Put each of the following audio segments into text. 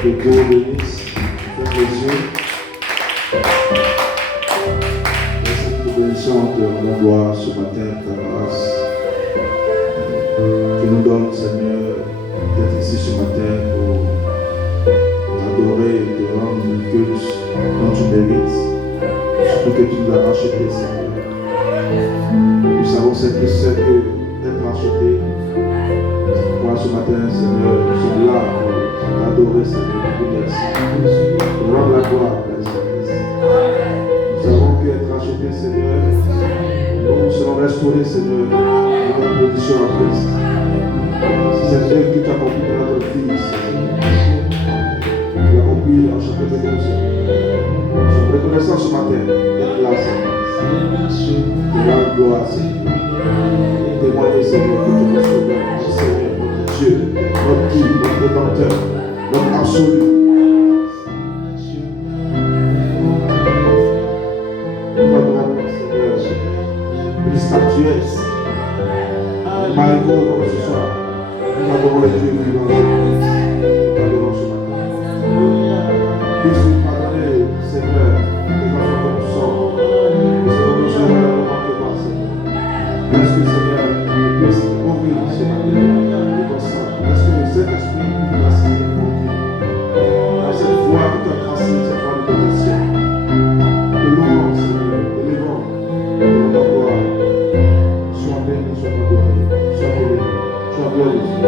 Que Dieu vous bénisse. Ferme les yeux. Et cette bénédiction, te rendons gloire ce matin, ta grâce. Tu nous donnes, Seigneur, d'être ici ce matin pour t'adorer et te rendre le culte dont tu mérites. Surtout que tu nous as racheté, Seigneur. Nous savons ce que c'est que d'être racheté. Moi, ce matin, Seigneur, nous sommes là pour t'adorer, Seigneur, pour te merci. Pour rendre la gloire, Père Saint-Christ. Nous savons qu'être racheté, Seigneur, nous serons restaurés, Seigneur, dans notre position en Christ. C'est cette œuvre que tu as accompli dans notre vie, Seigneur. Tu l'as accompli en chacun de nous, Seigneur. Nous sommes reconnaissants ce matin d'être là, Seigneur. De rendre gloire, Seigneur. Et témoigner, Seigneur, que tu es notre sauveur, notre Seigneur, notre Dieu, notre guide, notre rédempteur, notre absolu. Nous adorons, Seigneur, une statuette, un marigot comme ce soir. Nous adorons les dieux vivants. Nous adorons ce matin. Puisse-nous pardonner, Seigneur, les enfants que nous sommes. Nous sommes nos erreurs, nous manquons pas, Seigneur. Est-ce que, Seigneur, nous puisses ouvrir ce matin de ton sang? Est-ce que le Saint-Esprit nous a saisi pour qui? Dans cette voie que tu as tracée, cette voie de conversion. De louange, Seigneur, élevant, de ton gloire. Sois béni, sois adoré, sois béni, sois glorifié.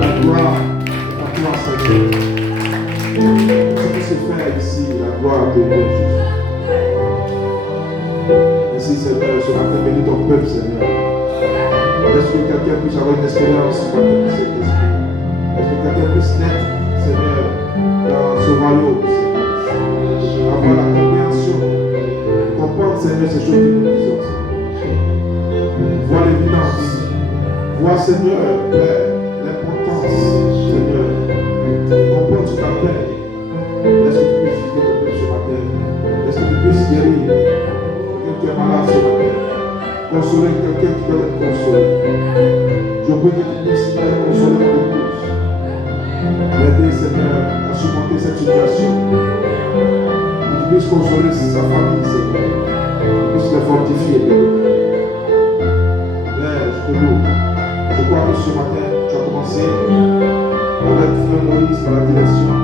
La gloire est à toi, Seigneur. Ce qui se fait ici, la gloire de Dieu. Ainsi, Seigneur, ce matin, bénis ton peuple, Seigneur. Est-ce que quelqu'un puisse avoir une expérience ce matin de cet esprit? Est-ce que quelqu'un puisse naître, Seigneur, dans ce royaume, Seigneur? Avoir la compréhension, comprendre, Seigneur, ces choses que nous disons, Seigneur. Voir l'évidence, voir, Seigneur, l'importance, Seigneur, comprendre ce t'appelle. Est-ce que tu puisses visiter ton peuple ce matin? Est-ce que tu puisses guérir quelqu'un qui est malade ce matin? Consoler quelqu'un qui doit être consolé. Je prie que tu puisses consoler mon épouse. L'aider, Seigneur, à supporter cette situation. Que tu puisses consoler sa famille, Seigneur. Que tu puisses les fortifier. Père, je te loue. Je crois que ce matin, tu as commencé avec Frère Moïse par la direction,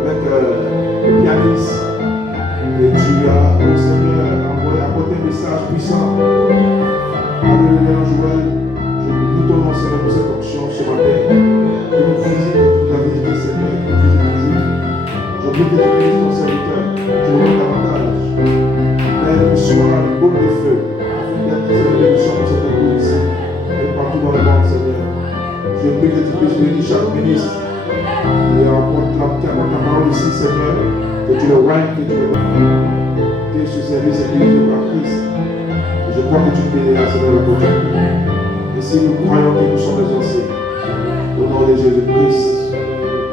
avec le pianiste. Et tu as, au Seigneur, apporté un message puissant. Alléluia, Joël. Je loue ton nom, Seigneur, pour cette option ce matin. Que nous visitons la vérité, Seigneur, que nous visitons toujours. Je prie que tu bénisses ton serviteur. Tu le davantage. Père, que soit le baume de feu. Afin d'être cette bénédiction pour cette église ici. Et partout dans le monde, Seigneur. Je prie que tu puisses bénir chaque ministre. Et apporte ta parole ici, Seigneur. Que tu le règnes, que tu le que ce service est dirigé par Christ. Et je crois que tu béniras, Seigneur, la prochaine. Et si nous croyons que nous sommes exaucés, au nom de Jésus-Christ.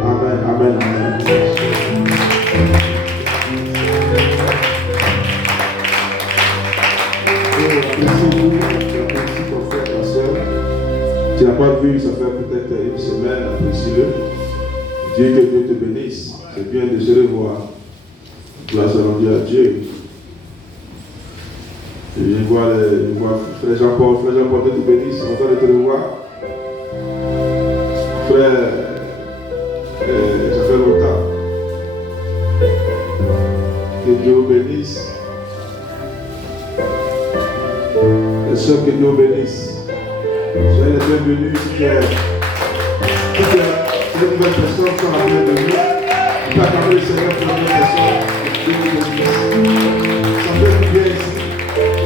Amen, amen, amen. Merci ton frère, ta soeur. Tu n'as pas vu, ça fait peut-être une semaine, apprécie-le. Dieu que Dieu te bénisse. C'est bien de se revoir. Grâce à Dieu. Je viens voir Frère Jean-Paul. Frère Jean-Paul, Dieu te bénisse. Content de te revoir. Frère, ça fait longtemps. Que Dieu vous bénisse. Les sœurs, que Dieu vous bénisse. Soyez les bienvenus. Si les nouvelles personnes sont la bienvenue. Tu as parlé le Seigneur pour les nouvelles personnes. Dieu vous bénisse. Ça fait du bien ici.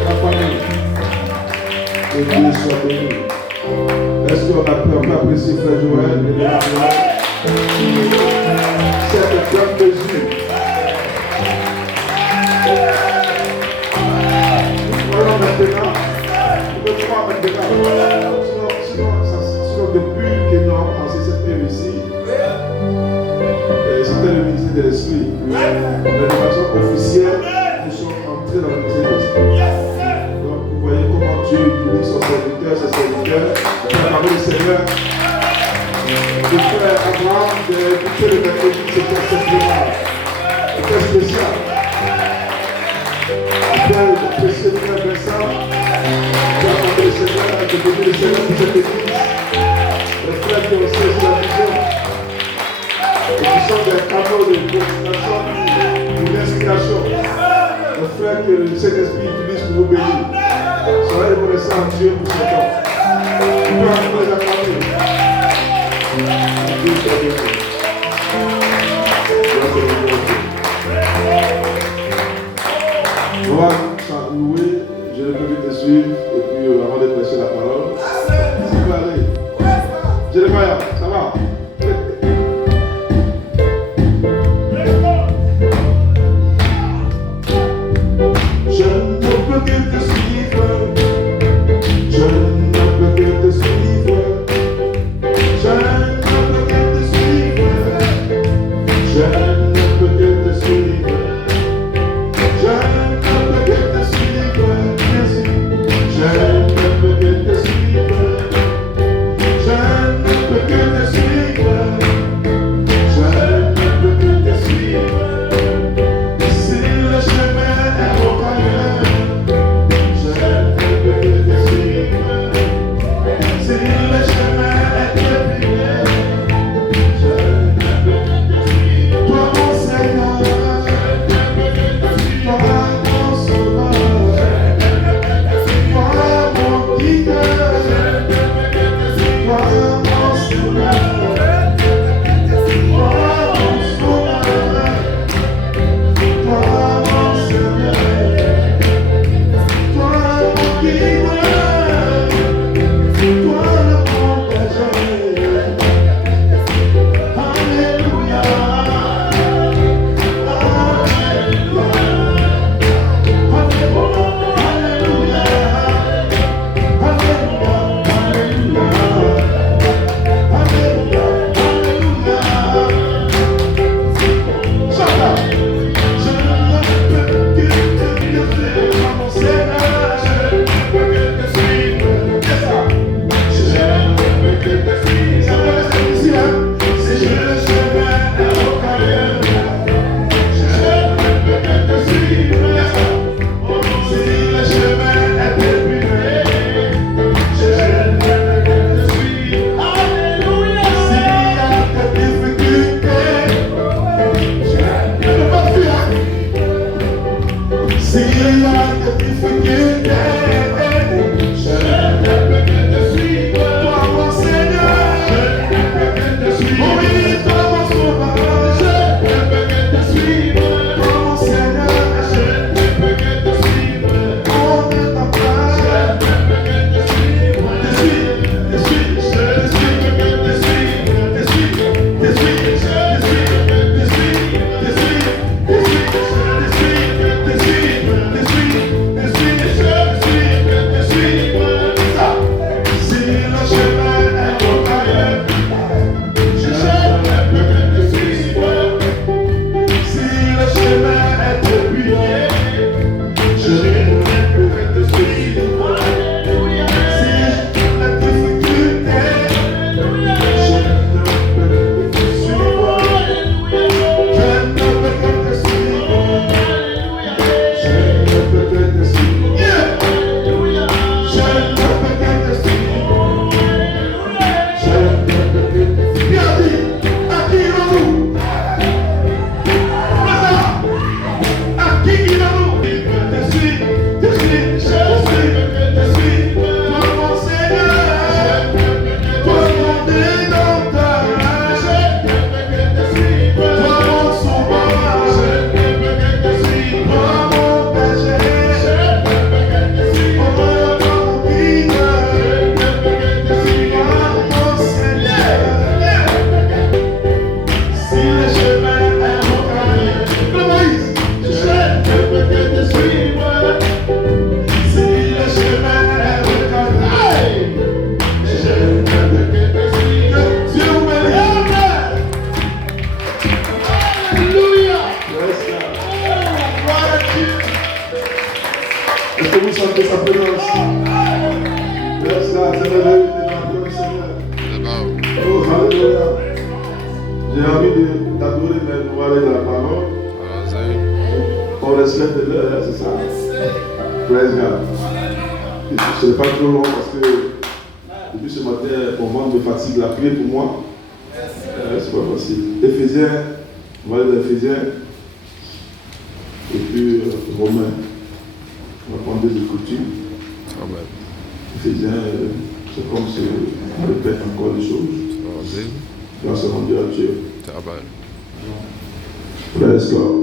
La famille. Que Dieu soit béni. Est-ce qu'on peut apprécier Frère Joël et les Joël? Cette grande mesure. Voilà maintenant. Nous devons voir maintenant. Sinon, depuis que nous avons commencé cette période ici, c'était le ministère de l'Esprit. Mais de façon officielle, nous sommes entrés dans le ministère de l'Esprit. Donc, vous voyez comment Dieu utilise son serviteur, ses serviteurs, pour parler du Seigneur. Le frère programme d'écouter le mercredi, c'était simplement, c'était spécial. Après, j'apprécie le frère Vincent, j'ai demandé le Seigneur, j'ai béni le Seigneur pour cette église. Les frères qui ont saisi la vision, et qui sont des canaux de communication ou d'inspiration. Les frères que le Saint-Esprit utilise pour vous bénir. Soyez reconnaissants à Dieu pour ce temps. Vous pouvez encore les acclamer. Dieu soit béni. On va louer, je le prie de suivre, et puis avant de prêcher la parole, si vous allez. Jérémia, ça va? Je ne peux que te suivre, je ne peux que te suivre, je ne peux que te suivre, je ne peux que te suivre, je ne peux que te suivre, Jésus, je ne peux que te suivre, je ne peux que te suivre. adorer, mais nous allons aller dans la parole. On respecte l'heure, hein, c'est ça. Praise God. Ce n'est pas trop long parce que depuis ce matin, mon ventre me fatigue. La prière pour moi, c'est pas facile. Éphésiens, on va aller dans Éphésiens. Et puis Romains. On va prendre des écritures. Éphésiens, c'est comme si on répète encore des choses. Grâce à Dieu. Praise God.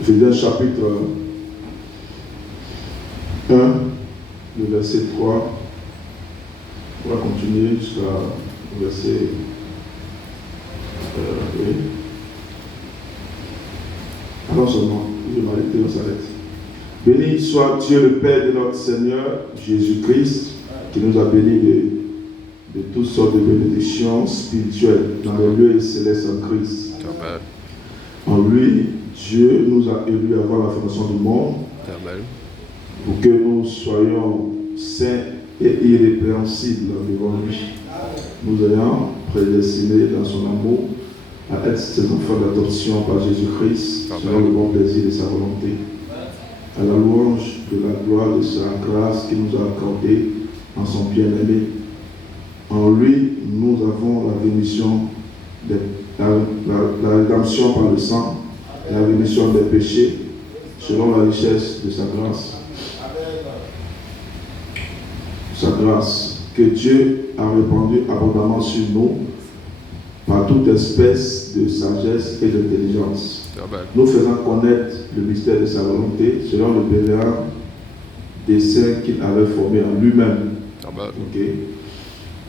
Éphésiens chapitre 1, le verset 3. On va continuer jusqu'à verset. Oui. Alors seulement, je vais m'arrêter, on s'arrête. Béni soit Dieu le Père de notre Seigneur Jésus-Christ, qui nous a bénis de toutes sortes de bénédictions spirituelles dans les lieux célestes en Christ. Amen. En lui, Dieu nous a élus avant la fondation du monde. Amen. Pour que nous soyons saints et irrépréhensibles devant lui. Nous ayons prédestinés dans son amour à être ses enfants d'adoption par Jésus-Christ, selon le bon plaisir de sa volonté, à la louange de la gloire de sa grâce qu'il nous a accordée en son bien-aimé. En lui, nous avons la rémission, la rédemption par le sang, la rémission des péchés, selon la richesse de sa grâce. Sa grâce que Dieu a répandue abondamment sur nous par toute espèce de sagesse et d'intelligence, nous faisant connaître le mystère de sa volonté selon le brillant dessein qu'il avait formé en lui-même,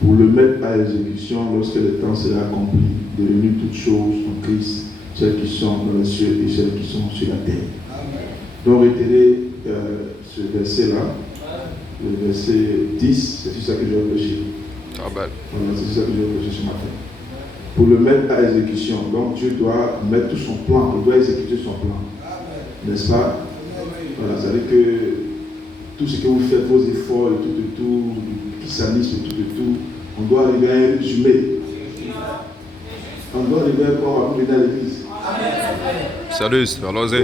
pour le mettre à exécution lorsque le temps sera accompli, de réunir toutes choses en Christ, celles qui sont dans les cieux et celles qui sont sur la terre. Amen. Donc retenez ce verset-là, le verset 10, c'est sur ça que je réfléchis. Voilà, c'est sur ça que je réfléchis ce matin. Pour le mettre à exécution. Donc Dieu doit mettre tout son plan, il doit exécuter son plan. N'est-ce pas? Voilà, ça veut dire que tout ce que vous faites, vos efforts et tout, christianisme et tout, on doit arriver à un résumé. On doit arriver à quoi? On va venir à l'église. Salut, allons-y.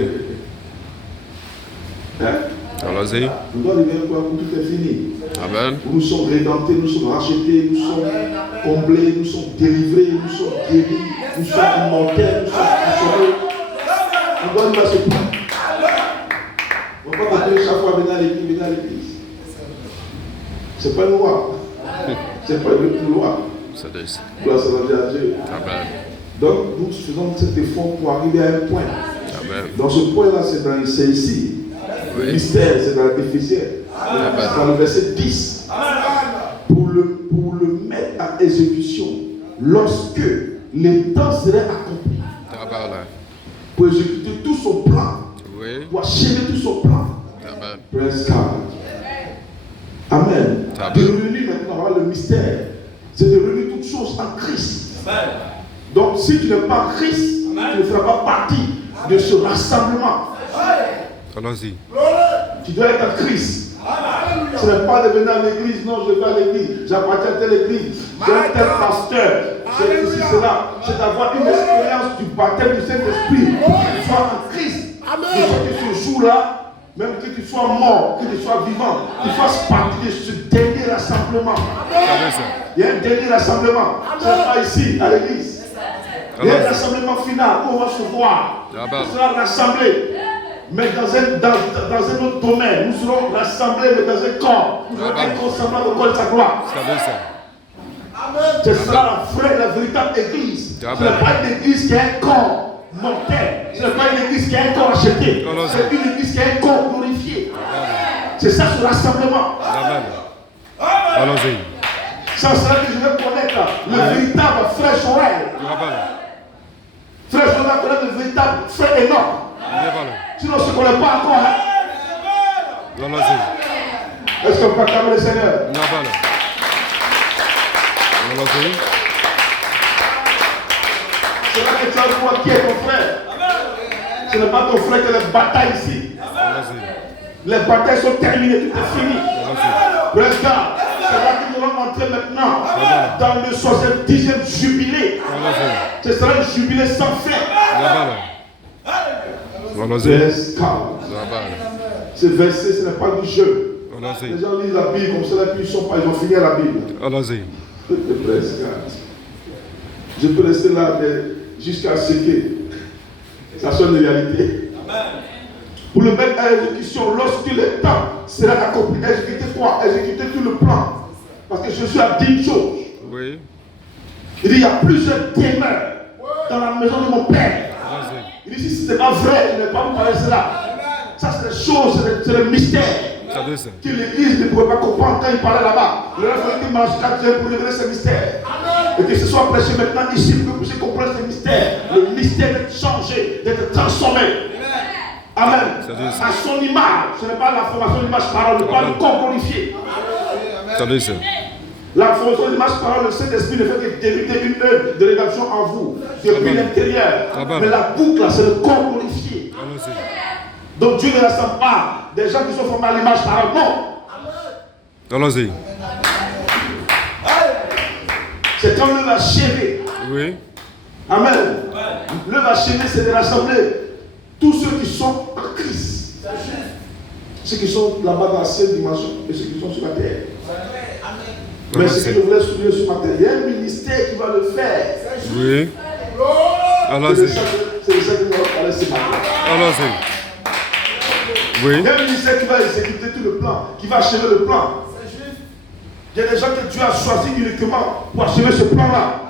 Allons-y. On doit arriver à quoi? Où tout est fini. Amen. Nous sommes rédemptés, nous sommes rachetés, nous sommes comblés, nous sommes délivrés, nous sommes guéris, nous sommes immortels, nous sommes sauvés. On doit arriver à ce point. On ne va pas continuer chaque fois venir à l'église. C'est pas une loi. C'est pas une loi. Gloire à Dieu. Amen. Donc nous faisons cet effort pour arriver à un point. Amen. Dans ce point-là, c'est ici. Le mystère, c'est dans l'Éphésiens. Dans le verset 10. Pour le mettre à exécution lorsque les temps seraient accomplis. Pour exécuter tout son plan. Pour achever tout son plan. Amen. Praise God. Amen. De réunir maintenant le mystère, c'est de réunir toutes choses en Christ. Amen. Donc si tu n'es pas en Christ, amen, tu ne feras pas partie de ce rassemblement. Allons-y. Tu dois être en Christ. Amen. Ce n'est pas de venir à l'église, non, je vais à l'église, j'appartiens à telle église, j'ai un tel pasteur, j'ai ceci, cela. C'est d'avoir une expérience du baptême du Saint-Esprit pour que tu sois en Christ. De sorte que ce jour-là, même que tu sois mort, que tu sois vivant, tu fasses partie de ce dernier rassemblement. Il y a un dernier rassemblement. Ce n'est pas ici, à l'église. Il y a un rassemblement final où on va se voir. On sera rassemblés. Mais dans un autre domaine, nous serons rassemblés, mais dans un corps. Nous serons un corps semblant au corps de sa gloire. Ce sera la véritable église. Ce n'est pas une église qui a un corps mortel. Ce n'est pas une église qui a un corps acheté. C'est une église qui a un corps glorifié. C'est ça ce rassemblement. Amen. Allons-y. Ça sera que je vais connaître le véritable frère Joël. Frère Joël va connaître le véritable frère Enoch. Sinon, on ne se connaît pas encore. Allons-y. Est-ce qu'on peut acclamer le Seigneur? Allons-y. C'est là que tu vas voir qui est ton frère. Ce n'est pas ton frère qui a les batailles ici. Les batailles sont terminées, tout est fini. Praise God. C'est là que nous allons entrer maintenant dans le 70e jubilé. Ce sera un jubilé sans fin. Ce verset, ce n'est pas du jeu. Les gens lisent la Bible comme ça, et puis ils ont fini la Bible. Je peux rester là jusqu'à ce que ça soit une réalité. Pour le mettre à exécution, lorsque le temps sera accompli, exécuter quoi? Exécuter tout le plan. Parce que Jésus a dit une chose. Oui. Il dit, il y a plusieurs demeures dans la maison de mon Père. Il dit, si ce n'est pas vrai, il ne va pas vous parler de cela. Ça, c'est des choses, c'est le mystère que l'Église ne pouvait pas comprendre quand il parlait là-bas. Il aurait fallu qu'il marche 4 heures pour révéler ce mystère. Et que ce soit prêché maintenant ici pour que vous puissiez comprendre ce mystère. Le mystère d'être changé, d'être transformé. Amen. À son image. Ce n'est pas la formation d'image parole, ne pas le corps glorifié. La formation d'image parole, le Saint-Esprit ne fait que débuter une œuvre de rédemption en vous, depuis l'intérieur. Mais la boucle, c'est le corps glorifié. Donc Dieu ne rassemble pas des gens qui sont formés à l'image parole. Non. Allons-y. C'est comme l'œuvre achevée. Oui. Amen. L'œuvre achevée, c'est de rassembler tous ceux qui sont en Christ. Ceux qui sont là-bas dans la 7e dimension et ceux qui sont sur la terre. Mais ce que je voulais souligner ce matin, il y a un ministère qui va le faire. Oui. Allons-y. C'est de ça que nous allons parler ce matin. Allons-y. Oui. Il y a un ministère qui va exécuter tout le plan, qui va achever le plan. Il y a des gens que Dieu a choisis uniquement pour achever ce plan-là.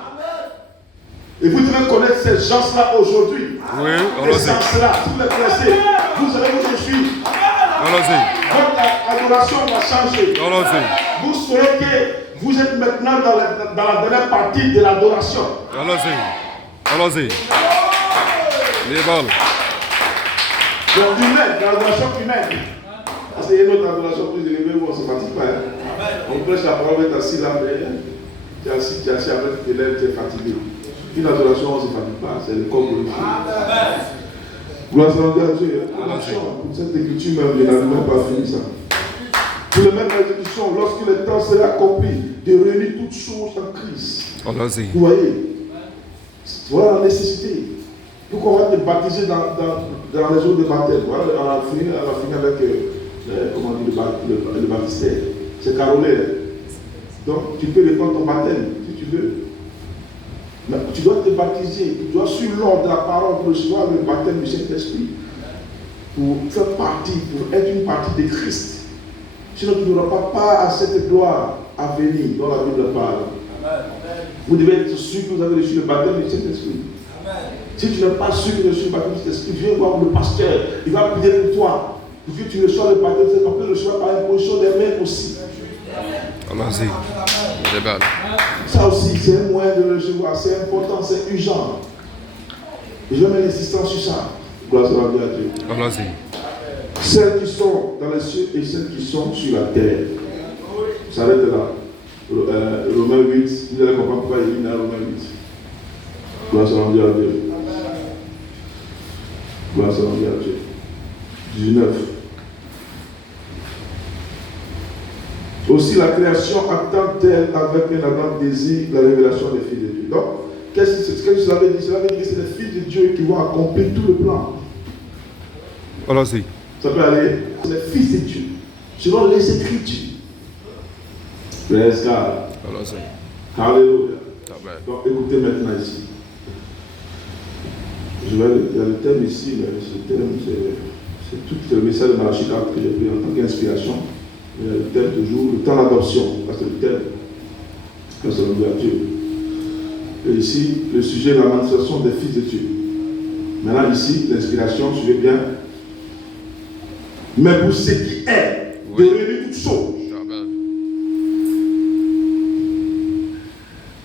Et vous devez connaître ces gens-là aujourd'hui. Oui, ces gens-là, si vous les connaissez, vous savez où je suis. Votre adoration va changer. Vous saurez que vous êtes maintenant dans la dernière partie de l'adoration. Allons-y. Les balles. Donc, humaine, dans l'adoration humaine. Parce qu'il y a une autre adoration plus élevée où on ne se fatigue pas. On prêche la parole, on est assis là, mais tu es assis, après tu te lèves, tu es fatigué. Une adoration, on ne se fatigue pas, c'est le corps glorifié. Gloire à Dieu. Pour cette écriture même, il n'a même pas fini ça. Pour le même exécution, lorsque le temps sera accompli, de réunir toutes choses en Christ. Vous voyez, voilà la nécessité. Pourquoi on va te baptiser dans les jours de baptême? Voilà, on va finir avec le baptistère. C'est carolé. Donc, tu peux répondre ton baptême si tu veux. Mais tu dois te baptiser. Tu dois suivre l'ordre de la parole pour recevoir le baptême du Saint-Esprit. Pour faire partie, pour être une partie de Christ. Sinon, tu n'auras pas part à cette gloire à venir dont la Bible parle. Vous devez être sûr que vous avez reçu le baptême du Saint-Esprit. Si tu n'es pas sûr que tu as reçu le baptême du Saint-Esprit, viens voir le pasteur. Il va prier pour toi. Pour que tu reçois le baptême, c'est qu'on peut le recevoir par imposition des mains aussi. Allons-y. Ça aussi, c'est un moyen de le recevoir. C'est important, c'est urgent. Et je mets l'insistance sur ça. Gloire à Dieu. Allons-y. Celles qui sont dans les cieux et celles qui sont sur la terre. Ça s'arrête là. Romains 8. Vous allez comprendre pourquoi il est dans Romains 8. Gloire à Dieu. Gloire à Dieu. 19. Aussi la création attend-elle avec un ardent désir la révélation des fils de Dieu. Donc, qu'est-ce que cela veut dire? Cela veut dire que c'est les fils de Dieu qui vont accomplir tout le plan. Allons-y. Ça peut aller. C'est les fils de Dieu. Selon les Écritures. Praise God. Allons-y. Alléluia. Donc, écoutez maintenant ici. Il y a le thème ici, mais ce thème, c'est tout le message de Malachie 4 que j'ai pris en tant qu'inspiration. Il y a le thème toujours, le temps d'adoption, parce que le thème, c'est l'ouverture. Et ici, le sujet de la manifestation des fils de Dieu. Maintenant, ici, l'inspiration, suivez bien. Mais pour ce qui est de réunir toutes choses.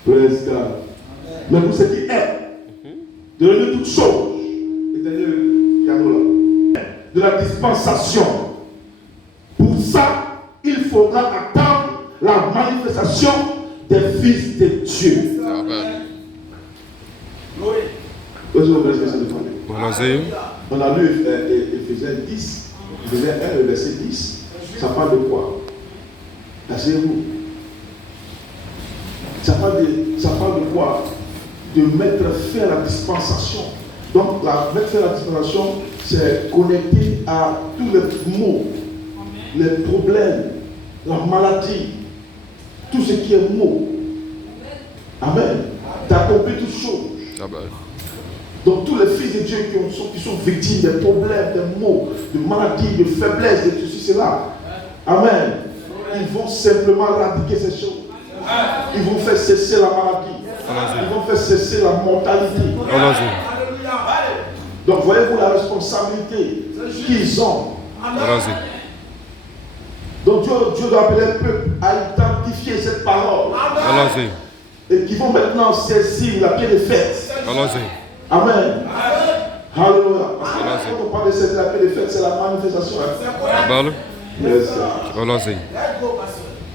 Praise God. Mais pour ce qui est de réunir toutes choses, de la dispensation. Pour ça, il faudra attendre la manifestation des fils de Dieu. On a lu Ephésiens 10, Ephésiens 1, le verset 10. Ça parle de quoi? Asseyez-vous. Ça parle de quoi? De mettre fin à la dispensation. Donc, mettre fin à la dispensation, c'est connecté à tous les maux, les problèmes, la maladie, tout ce qui est maux. Amen. D'accomplir toutes choses. Amen. Donc, tous les fils de Dieu qui sont victimes des problèmes, des maux, de maladies, de faiblesses, de ceci, cela. Amen. Ils vont simplement éradiquer ces choses. Ils vont faire cesser la maladie. Ils vont faire cesser la mortalité. Donc voyez-vous la responsabilité qu'ils ont. Donc Dieu doit appeler le peuple à identifier cette parole. Et qui vont maintenant saisir la pied de fête. Amen. Alléluia. Parce que quand on parle de la paix de fête, c'est la manifestation. Yes.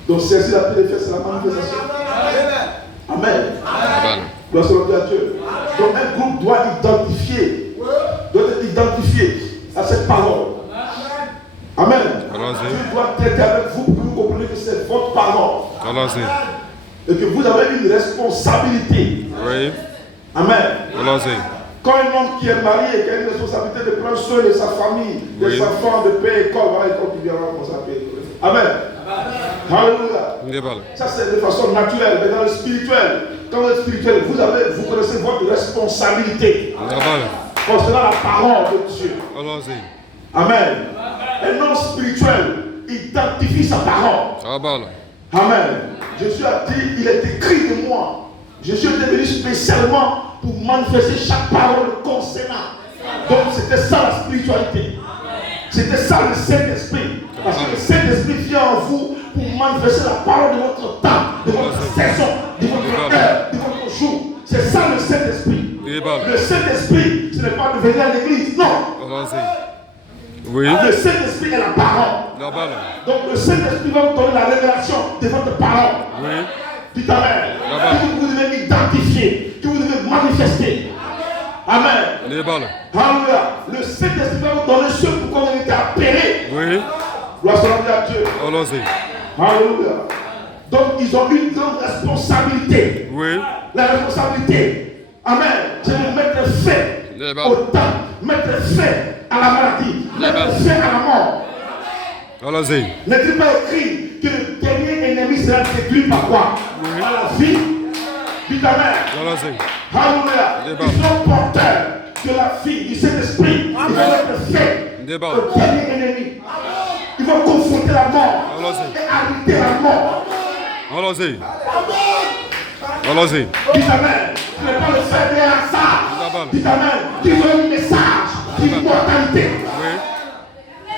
Donc saisir la paix de fête, c'est la manifestation. Amen. Gloire à Dieu. Donc un groupe doit être identifié à cette parole. Amen. Dieu doit traiter avec vous pour que vous compreniez que c'est votre parole. Et que vous avez une responsabilité. Oui. Amen. Quand un homme qui est marié et qui a une responsabilité de prendre soin de sa famille, des enfants, de payer école, voilà l'école qui viendra commencer à payer. Amen. Alléluia. Ça c'est de façon naturelle, mais dans le spirituel, quand vous êtes spirituel, vous connaissez votre responsabilité. Concernant la parole de Dieu. Amen. Un homme spirituel identifie sa parole. Amen. Jésus a dit, il est écrit de moi. Jésus est venu spécialement pour manifester chaque parole concernant. Donc c'était ça la spiritualité. C'était ça le Saint-Esprit. Parce que le Saint-Esprit vient en vous pour manifester la parole de votre temps, de votre saison, de votre heure, de votre jour. C'est ça le Saint-Esprit. Le Saint-Esprit, ce n'est pas de venir à l'église, non. Le Saint-Esprit est la parole. Donc le Saint-Esprit va vous donner la révélation de votre parole. Dites Amen. Que vous devez identifier, que vous devez manifester. Amen. Alléluia. Le Saint-Esprit va vous donner ce pour qu'on ait été appelé. Gloire à Dieu. Alléluia. Donc ils ont une grande responsabilité. La responsabilité. Amen. C'est de mettre fin au temps, mettre fin à la maladie, mettre fin à la mort. N'est-il pas écrit que le dernier ennemi sera détruit par quoi? Par la vie. Dites Amen. Alléluia. Ils sont porteurs de la vie, du Saint-Esprit. Ils vont mettre fin au dernier ennemi. Ils vont confronter la mort et arrêter la mort. Dites Amen. Ce n'est pas le faire des hasards. Dites Amen. Ils ont un message d'immortalité.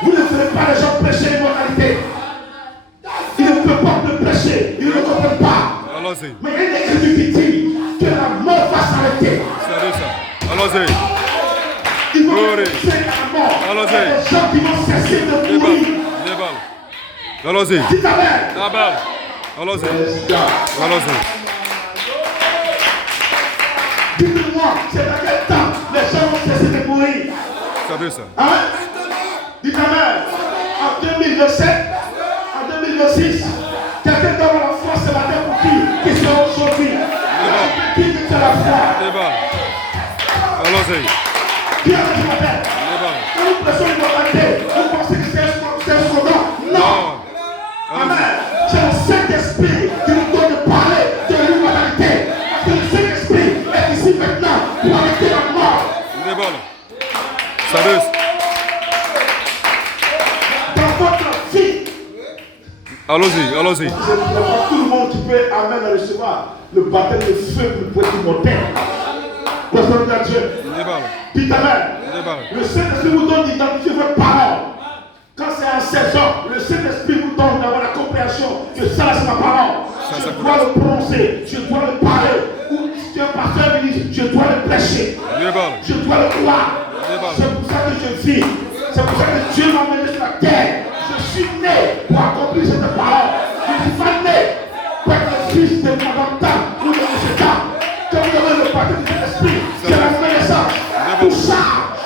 Vous ne ferez pas les gens prêcher l'immortalité. Ils ne peuvent pas le prêcher. Ils ne le comprennent pas. Mais il y a une écriture qui dit que la mort va s'arrêter. Ils vont cesser la mort. Il y a des gens qui vont cesser de mourir. Dites Amen. Dites-moi, c'est dans quel temps les gens vont cesser de mourir? Amen. Dites Amen. En 2027, en 2026, quelqu'un doit avoir la foi ce matin pour dire qu'ils sont aujourd'hui. Qui dit que c'est la foi? Qui a dit ce matin? Quand vous prêchez l'immortalité, vous pensez que c'est un slogan? Non. Amen. C'est le Saint-Esprit qui nous donne de parler de l'immortalité. Parce que le Saint-Esprit est ici maintenant pour arrêter la mort. Dans votre vie. Allons-y. C'est pas tout le monde qui peut amener à recevoir le baptême de feu pour être immortel. Gloire à Dieu. Dites Amen. Le Saint-Esprit vous donne d'identifier votre parole. Quand c'est en saison, le Saint-Esprit vous donne d'avoir la compréhension que ça c'est ma parole. Je dois le prononcer, je dois le parler. Ou si un pasteur me dit, je dois le prêcher. Je dois le croire. C'est pour ça que je vis. C'est pour ça que Dieu m'a mené sur la terre. Je suis né pour accomplir cette parole. Je ne suis pas né pour être le fils de Madame Tam ou de M. Tam. Quand vous avez le baptême de l'Esprit, c'est la connaissance. Tout charge.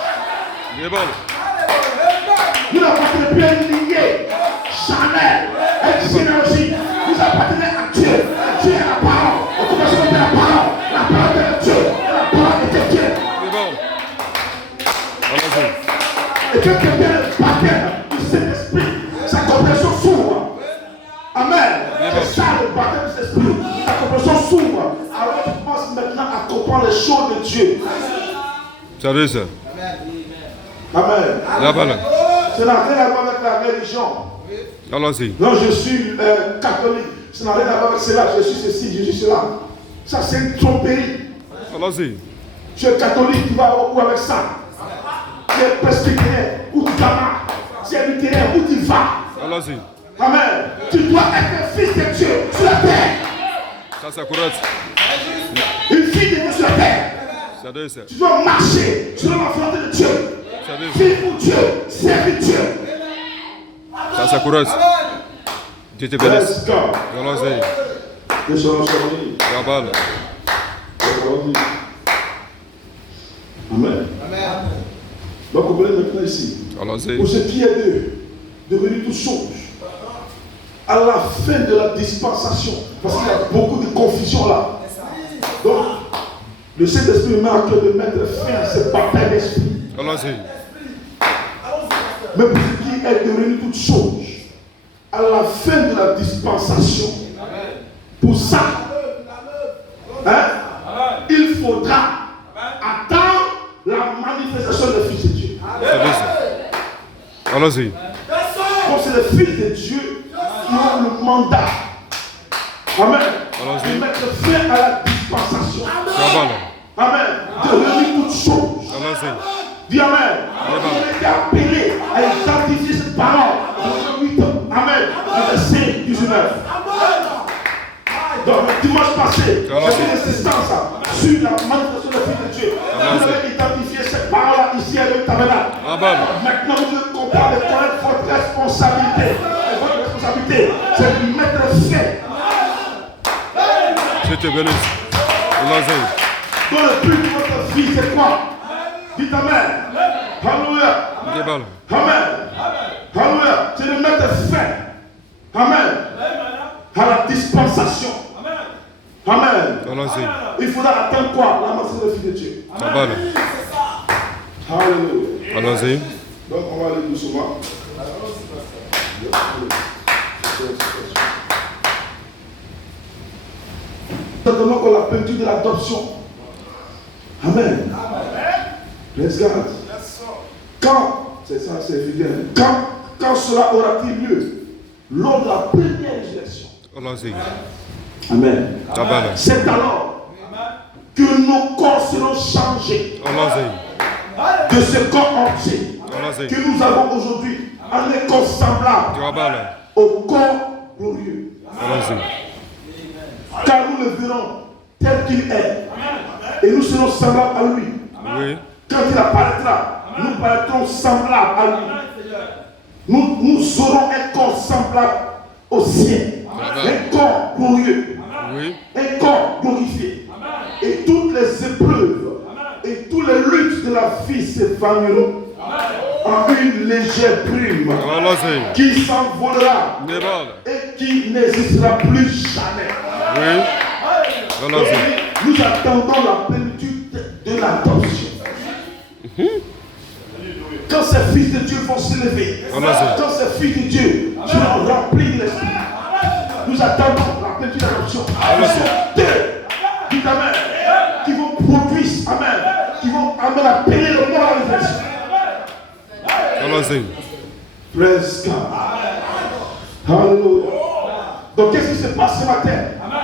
Vous n'appartenez plus à une lignée charnelle, à une généalogie. Vous appartenez à Dieu. Dieu est la parole. comprendre les choses de Dieu. Ça veut ça. Amen. Là-bas. Ça n'a rien à voir avec la religion. Allons-y. Non, je suis catholique. Ça n'a rien à voir avec cela. Je suis ceci, je suis cela. Ça, c'est une tromperie. Allons-y. Tu es catholique, tu vas où avec ça? Tu es presbytérien, où tu vas? Tu es luthérien, où tu vas? Allons-y. Amen. Tu dois être un fils de Dieu sur la terre. Ça, c'est correct. Une fille de Dieu sur la terre. Ça veut ça. Tu dois marcher sur la volonté de Dieu. Ça veut ça. Vivre pour Dieu, servir Dieu. Ça, c'est correct. Dieu te bénisse. Let's go. Allons-y. Que soit enseigné. Là-bas. Amen. Donc, vous voyez maintenant ici. Allons-y. Pour ce qui est de devenir toutes choses, à la fin de la dispensation, parce qu'il y a beaucoup de confusion là. Donc, le Saint-Esprit met à cœur de mettre fin à ce bataille d'esprit. Allons-y. Mais pour ce qui est de devenir toutes choses, à la fin de la dispensation, pour ça, hein, il faudra attendre la manifestation des fils de Dieu. Ça veut ça. Allons-y. Donc c'est les fils de Dieu qui ont le mandat. Amen. Allons-y. De mettre fin à la dispensation. Là-bas. Amen. De réunir toutes choses. Allons-y. Dis Amen. On a été appelé à identifier cette parole. Dans 8 ans. Amen. Le verset 19. Donc le dimanche passé, j'ai fait l'assistance sur la manifestation des fils de Dieu. Vous avez identifié cette parole ici avec le tabernacle. Maintenant, vous devez comprendre et connaître votre responsabilité. Et votre responsabilité, c'est de mettre fin. Je te bénisse. Allons-y. Dans le but de votre vie, c'est quoi? Dites Amen. Alléluia. Amen. Alléluia. C'est de mettre fin. Amen. À la dispensation. Amen. Allons-y. Il faudra attendre quoi? La manifestation des fils de Dieu. Alléluia. Allons-y. Donc on va aller doucement. Certainement qu'on la peinture de l'adoption. Amen. Let's go. Quand, c'est ça, c'est évident. Quand cela aura-t-il lieu? Lors de la première résurrection. Allons-y. Amen. C'est alors que nos corps seront changés. Allons-y. De ce corps entier que nous avons aujourd'hui, en un corps semblable au corps glorieux. Car nous le verrons tel qu'il est. Et nous serons semblables à lui. Oui. Quand il apparaîtra, nous paraîtrons semblables à lui. Nous aurons un corps semblable au ciel. Un corps glorieux. Oui. Un corps glorifié. Et toutes les épreuves et tous les luttes de la vie s'évanouiront en une légère brume qui s'envolera et qui n'existera plus jamais. Oui. Donc, nous attendons la plénitude de l'adoption. Quand ces fils de Dieu vont s'élever, quand ces fils de Dieu seront remplis de l'esprit, nous attendons la plénitude de l'adoption. Ils sont deux, dites Amen, qui vont produire, Amen, qui vont amener à payer le mort à la résurrection. Allons-y. Praise God. Hallelujah. Donc qu'est-ce qui se passe ce matin?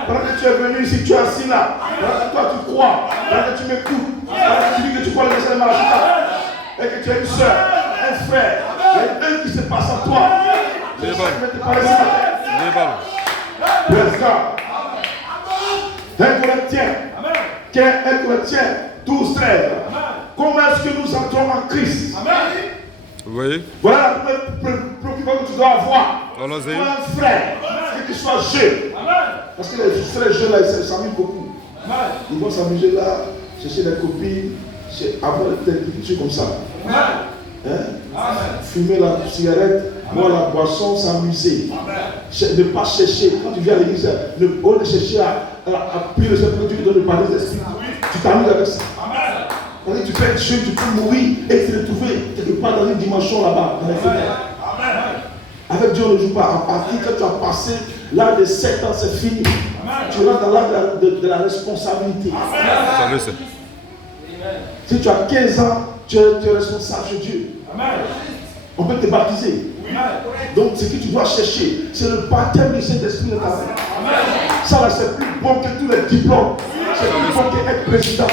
Pendant que tu es venu ici, tu es assis là. Pendant que toi tu crois, pendant que tu m'écoutes, pendant que tu dis que tu crois le message de Malachita, et que tu as une soeur, un frère, il y a un qui se passe en toi. Je vais te parler ce matin. Praise God. 1 Corinthiens 12, 13. Comment est-ce que nous entrons en Christ? Oui. Voilà la première préoccupation que tu dois avoir. Allons-y. Un frère, que tu sois jeune. Parce que les frères jeunes là, ils s'amusent beaucoup. Ils vont s'amuser là, chercher des copines, avoir des trucs comme ça. Hein? Fumer la cigarette, boire la boisson, s'amuser. Ne pas chercher, quand tu viens à l'église, au lieu de chercher à prier le Seigneur, tu te donnes le pardon des esprits. Tu t'amuses avec ça. Quand tu peux être jeune, tu peux mourir et te retrouver quelque part dans une dimension là-bas, dans les fenêtres. Avec Dieu, on ne joue pas. À partir que tu as passé l'âge de 7 ans, c'est fini. Tu rentres dans l'âge de la responsabilité. Sadece. Si tu as 15 ans, tu es responsable chez Dieu. On peut te baptiser. Donc ce que tu dois chercher, c'est le baptême du Saint-Esprit de ta vie. Ça là, c'est plus bon que tous les diplômes. C'est plus bon qu'être président.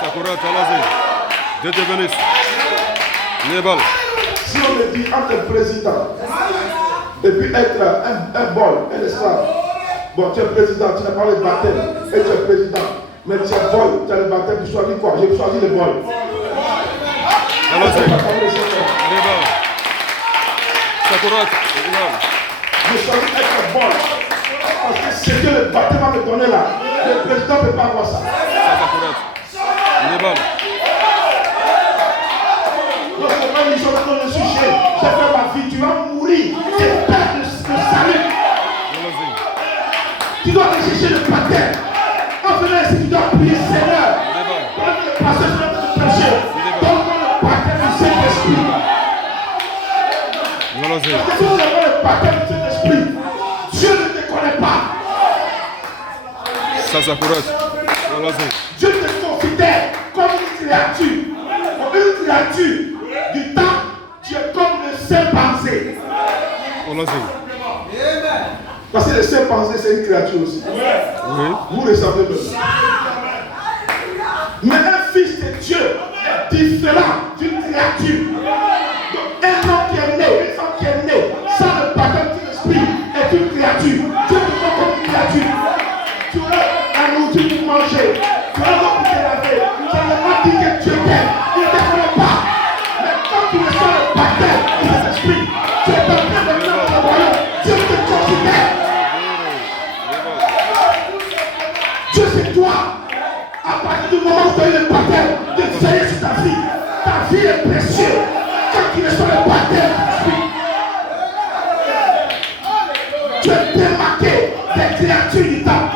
Sakura, allez-y. Dieu te bénisse. Nébal. Si on me dit entre président et puis être un boy, un esclave, bon, tu es président, tu n'as pas le baptême, et tu es président, mais tu es boy, tu as le baptême, tu choisis quoi? J'ai choisi le boy. Allez-y. Nébal. Sakura, je choisis être boy. Parce que ce que le baptême va me donner là, le président ne peut pas avoir ça. Sakura. Nébal. Donc, quand ils sont dans le sujet, j'ai fait ma vie, tu vas mourir. C'est pas le salut. Tu dois aller chercher le baptême. En venant ici, tu dois prier, Seigneur. Quand le pasteur est en train de prêcher, donne-moi le baptême du Saint-Esprit. Parce que si vous avez le baptême du Saint-Esprit, Dieu ne te connaît pas. Ça, Sakura. Dieu te considère comme une créature. Une créature. Du temps, tu es comme le chimpanzé. Parce que le chimpanzé, c'est une créature aussi. Oui. Vous le savez même. Mais un fils de Dieu est différent d'une créature. Donc, un homme qui est né, une femme qui est née, sans le baptême de l'esprit, est une créature. Dieu te voit comme une créature. Tu auras la nourriture pour manger. Tu auras l'eau pour te laver. Tu n'as pas dit que Dieu t'aime. Il ne te connaît pas. Tu reçois le baptême de l'esprit. Tu es en train de faire le royaume. Dieu te considère. Dieu c'est toi. À partir du moment où tu as eu le baptême, de veiller sur ta vie. Ta vie est précieuse. Quand tu reçois le baptême de l'esprit, tu es démarqué des créatures du temps.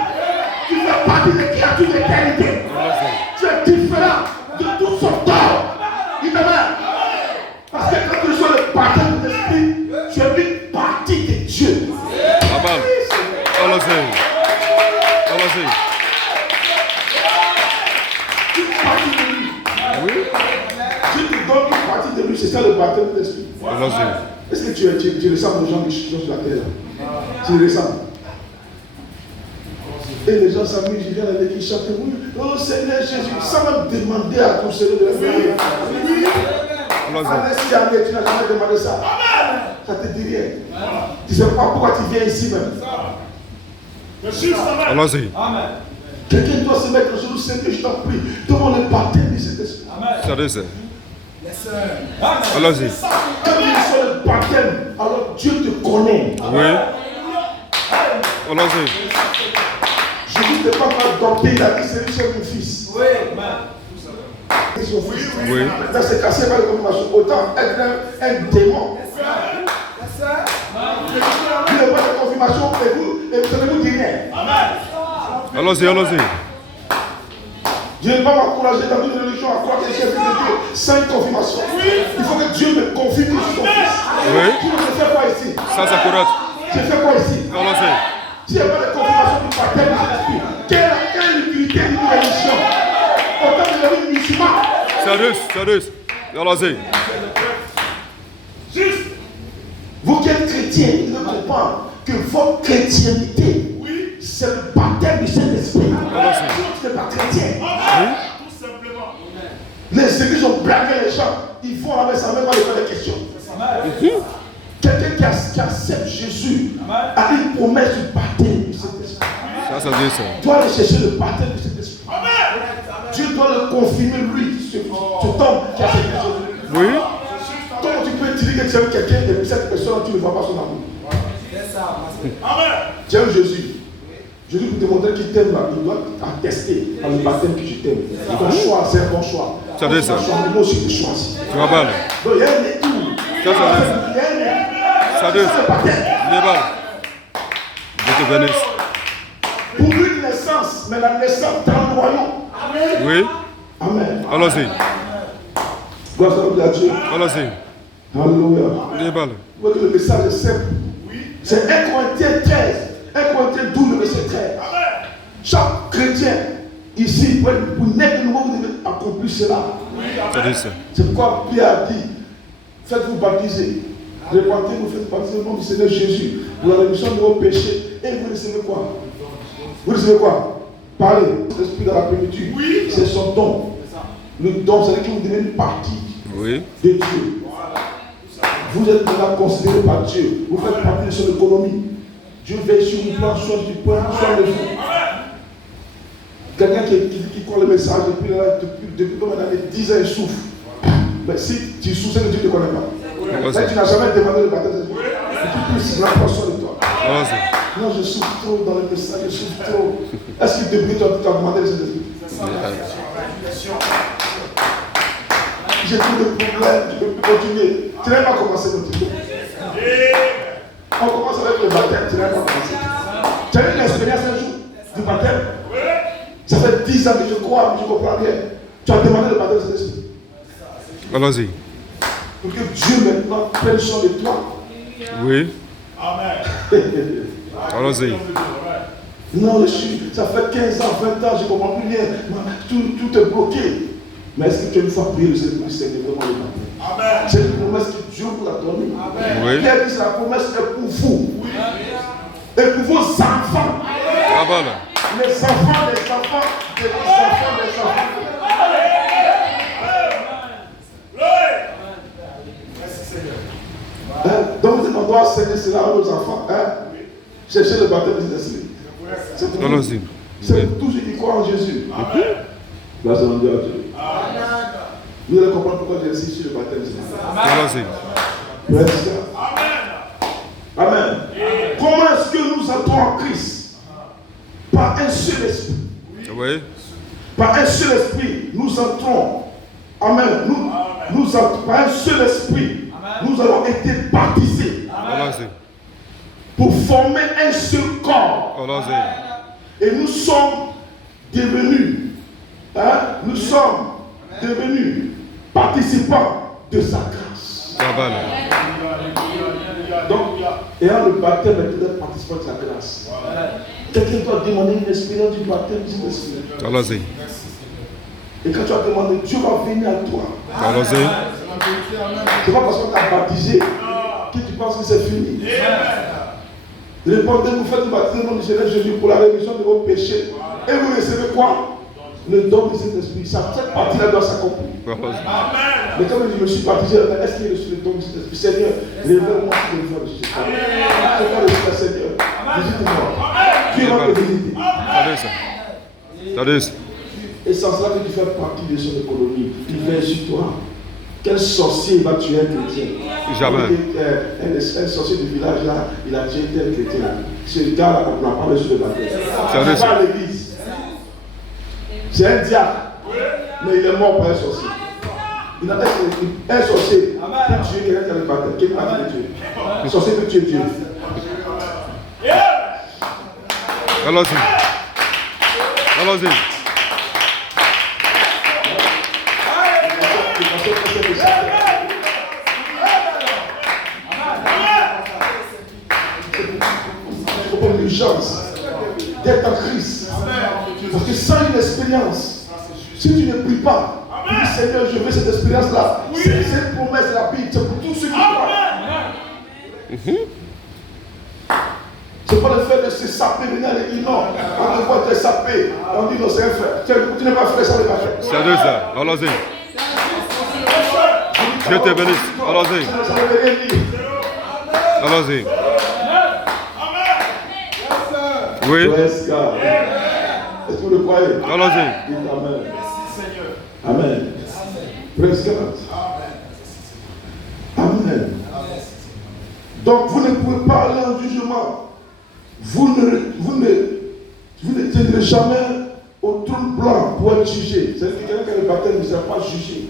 Tu fais partie des créatures de l'éternité. Tu es différent de tout son corps. Amen. Parce que quand tu reçois le baptême de l'esprit, tu es une partie de Dieu. Amen. Allez-y. Une partie de lui. Oui. Dieu te donne une partie de lui, c'est ça le baptême de l'esprit. Allez-y. Est-ce que tu ressembles aux gens qui sont sur la terre là? Tu les ressembles. Et les gens s'amusent, ils viennent avec qui chantent. Oui, oh Seigneur Jésus, sans même demander à ton Seigneur de le faire. Oui. Allez-y, allez, tu n'as jamais demandé ça. Ça te dit rien. Tu ne sais pas pourquoi tu viens ici même. Allez-y. Quelqu'un doit se mettre au genou, Seigneur, je t'en prie. Demande le baptême de cet esprit. Sadece. Allez-y. Quand tu reçois le baptême, alors Dieu te connaît. Oui. Allez-y. Jésus ne peut pas m'adopter, il a dit c'est lui seul mon fils. Oui. Oui. Dans ce cas, c'est pas de confirmation. Autant être un démon. Il n'y a pas de confirmation et vous ne vous dites rien. Allez-y. Dieu ne va pas m'encourager dans une religion à croire que je suis fils de Dieu sans une confirmation. Il faut que Dieu me confirme que je suis son fils. Oui. Tu ne fais quoi ici? Ça, Sakura. Tu fais quoi ici? Allez-y. S'il n'y a pas de confirmation du baptême de l'esprit, quelle est l'utilité d'une religion? Autant de devenir musulman. Sadece. Allez-y. Vous qui êtes chrétiens, vous devez comprendre que votre chrétienté, c'est le baptême du Saint-Esprit. Tu n'es pas chrétien. Oui. Les églises ont braqué les gens. Ils vont avec ça même pas les faire des questions. Quelqu'un qui accepte Jésus a une promesse du baptême du Saint-Esprit. Ça dit ça. Tu dois aller chercher le baptême du Saint-Esprit. Dieu doit le confirmer, lui, cet homme qui a accepté Jésus. Oui. Comment tu peux dire que tu aimes quelqu'un et puis cette personne, tu ne vois pas son amour? Tu aimes Jésus. Jésus pour te montrer qu'il t'aime là, il doit attester par le baptême que je t'aime. Ton choix, c'est un bon choix. Ça dit ça. Moi aussi, je choisis. Tu vas pas. Donc il y a un étour. Ça dit ça. Dieu te bénisse. Pour une naissance, mais la naissance dans le royaume. Oui. Amen. Allez-y. Gloire à Dieu. Allez-y. Alléluia. Nébal. Vous voyez que le message est simple. C'est 1 Corinthiens 13. 1 Corinthiens 12, le verset 13. Chaque chrétien, Ici, pour naître de nouveau, vous devez accomplir cela. C'est pourquoi Pierre a dit, faites-vous baptiser. Répandez-vous, faites baptiser au nom du Seigneur Jésus pour la rémission de vos péchés. Et vous recevez quoi? Vous recevez quoi? Parlez. L'esprit dans la plénitude. C'est son don. Le don, c'est-à-dire que vous devenez une partie de Dieu. Vous êtes maintenant considéré par Dieu. Vous faites partie de son économie. Dieu veille sur vous, prend soin du point, soin de vous. Quelqu'un qui croit le message depuis combien d'années, 10 ans, il souffre. Mais si tu souffres, c'est que Dieu ne te connaît pas. Mais tu n'as jamais demandé le baptême de Dieu. Tu peux se prendre soin de toi. Non, je souffre trop dans le message, je souffre trop. Est-ce qu'il depuis toi, tu as demandé le Saint-Esprit? J'ai trop de problèmes, je ne peux plus continuer. Tu n'as pas commencé notre truc. On commence avec le baptême, tu n'as pas commencé. Tu as eu l'expérience un jour du baptême. Ça fait 10 ans que je crois, mais je ne comprends rien. Tu as demandé le baptême de Saint-Esprit. Allons-y. Pour que Dieu maintenant prenne soin de toi. Oui. Amen. Allons-y. Non, ça fait 15 ans, 20 ans, je ne comprends plus rien. Tout est bloqué. Mais est-ce que tu as une fois prié le Seigneur vraiment le baptême? C'est une promesse que Dieu vous a donnée. Oui. Il a dit que la promesse est pour vous. Et pour vos enfants. Ah, voilà. Les enfants des enfants, des enfants des enfants. Donc vous êtes en droit d'enseigner cela à nos enfants. Cherchez le baptême de l'Esprit. C'est pour tous ceux qui croient en Jésus. Grâce à Dieu. Vous allez comprendre pourquoi j'insiste sur le baptême de l'Esprit. Amen. Comment est-ce que nous entrons en Christ? Par un seul esprit. Oui. Par un seul esprit, nous entrons. Amen. Nous entrons par un seul esprit. Nous avons été baptisés pour former un seul corps. Et nous sommes devenus, participants de sa grâce. Donc, ayant le baptême, est être participant de sa grâce. Quelqu'un doit demander une expérience du baptême du Saint-Esprit. Et quand tu as demandé, Dieu va venir à toi. C'est pas parce qu'on t'a baptisé que tu penses que c'est fini. Répondez, vous faites le baptême au nom du Seigneur Jésus pour la rémission de vos péchés. Et vous recevez quoi? Le don du Saint-Esprit. Cette partie-là doit s'accomplir. Mais comme je me suis baptisé, est-ce qu'il y a reçu le don du Saint-Esprit? Seigneur, révèle-moi ce que je veux reçu. Je vais reçu, Seigneur. Visite-moi. Dieu va te visiter. Et sans cela que tu fais partie de son économie. Il vient sur toi. Quel sorcier va tuer un chrétien? Jamais. Un sorcier du village là, il a tué tel chrétien. Ce gars-là, on n'a pas reçu le baptême. C'est pas l'église. C'est un diable. Mais il est mort par un sorcier. Il a un sorcier peut tuer quelqu'un qui a le baptême. Quel parti de Dieu? Le sorcier peut tuer Dieu. Allons-y. L'urgence d'être en Christ. Parce que sans une expérience, si tu ne pries pas, tu dis Seigneur, je veux cette expérience-là. C'est cette promesse de la Bible, c'est pour tous ceux qui croient. C'est pas le fait de se saper, venir à l'église, non. On te voit te saper, on dit non, c'est un frère. Tu n'es pas frère sans le baptême. C'est deux ça, allons-y. Dieu te bénisse, allons-y. Allons-y. Oui. Est-ce que vous le croyez? Allons-y. Amen. Amen. Praise God. Amen. Donc vous ne pouvez pas aller en jugement. Vous ne tiendrez jamais au trône blanc pour être jugé. C'est-à-dire que quelqu'un qui a le baptême ne sera pas jugé.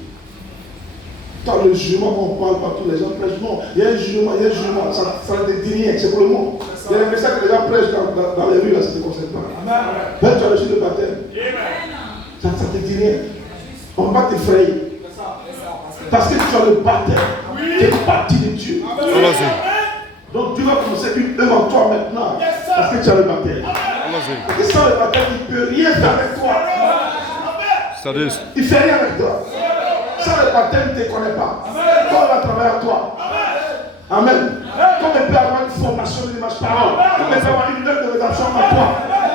Dans le jugement qu'on parle partout, les gens prêchent. Non, il y a un jugement, ça ne dit rien, c'est pour le monde. Il y a des messages que les gens prêchent dans les rues, là, ça ne te concerne pas. Ben, tu as reçu le baptême. Ça ne te dit rien. On ne va pas t'effrayer. Parce que tu as le baptême. Tu es partie de Dieu. Donc Dieu va commencer une œuvre en toi maintenant. Parce que tu as le baptême. Parce que sans le baptême, il ne peut rien faire avec toi. Ça dit. Il ne fait rien avec toi. Sans le baptême, il ne te connaît pas. Quand il va travailler à toi. Amen. Comme il peut avoir une formation de l'image parole, comme il peut avoir une œuvre de rédemption en toi,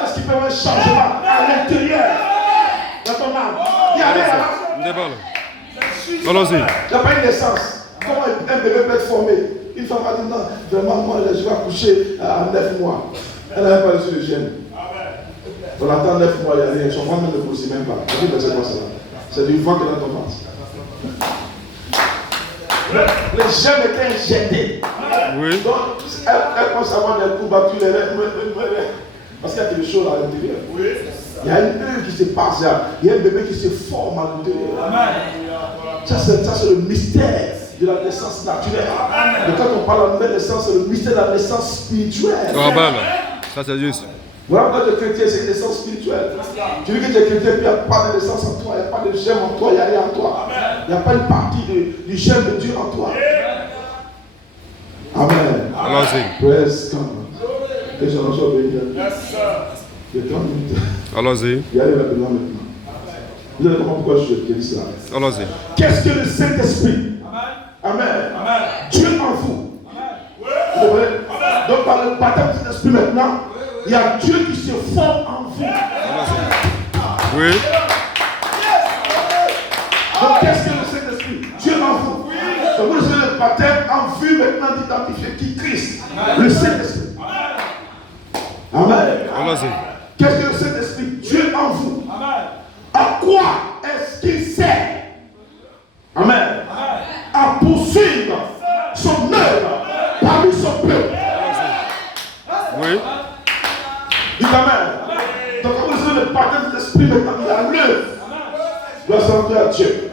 est-ce qu'il peut avoir un changement à l'intérieur de ton âme? Il y a rien là. Allons-y. Il n'y a pas une naissance. Comment un bébé peut être formé? Une femme va dire non, vraiment, moi je vais accoucher à 9 mois. Elle n'avait pas reçu de gène. On attend 9 mois, il n'y a rien. Son ventre ne grossit même pas. Elle dit, mais c'est quoi ça? C'est du vent qui est dans ton ventre. Les gemmes étaient injectés. Oui. Donc, elle pense avoir des coups battus, parce qu'il y a quelque chose à l'intérieur. Oui. Il y a une œuvre qui se passe là. Il y a un bébé qui se forme à l'intérieur. Ça, c'est le mystère de la naissance naturelle. Mais quand on parle de la nouvelle naissance, c'est le mystère de la naissance spirituelle. Ça, c'est juste. Voilà pourquoi tu es chrétien, c'est une naissance spirituelle. Tu dis que tu es chrétien, puis il n'y a pas de naissance en toi, il n'y a pas de germe en toi, il n'y a rien en toi. Il n'y a pas une partie du germe de Dieu en toi. Amen. Allons-y. Praise God. Que je reçois béni. Il y a 30 minutes. Allons-y. Il y a les maintenant. Vous allez comprendre pourquoi je dis cela. Allons-y. Qu'est-ce que le Saint-Esprit? Amen. Dieu en vous. Vous comprenez? Donc par le baptême du Saint-Esprit maintenant, il y a Dieu qui se forme en vous. Oui. Donc qu'est-ce que le Saint-Esprit? Dieu en vous. Donc vous recevez le baptême en vue maintenant d'identifier qui Christ. Le Saint-Esprit. Amen. Allons-y. Qu'est-ce que le Saint-Esprit? Dieu en vous. À quoi est-ce qu'il sert? Amen. À poursuivre son œuvre parmi son peuple. Oui. Dites Amen. Donc quand vous recevez le baptême de l'Esprit maintenant, il y a l'œuvre. Gloire à Dieu.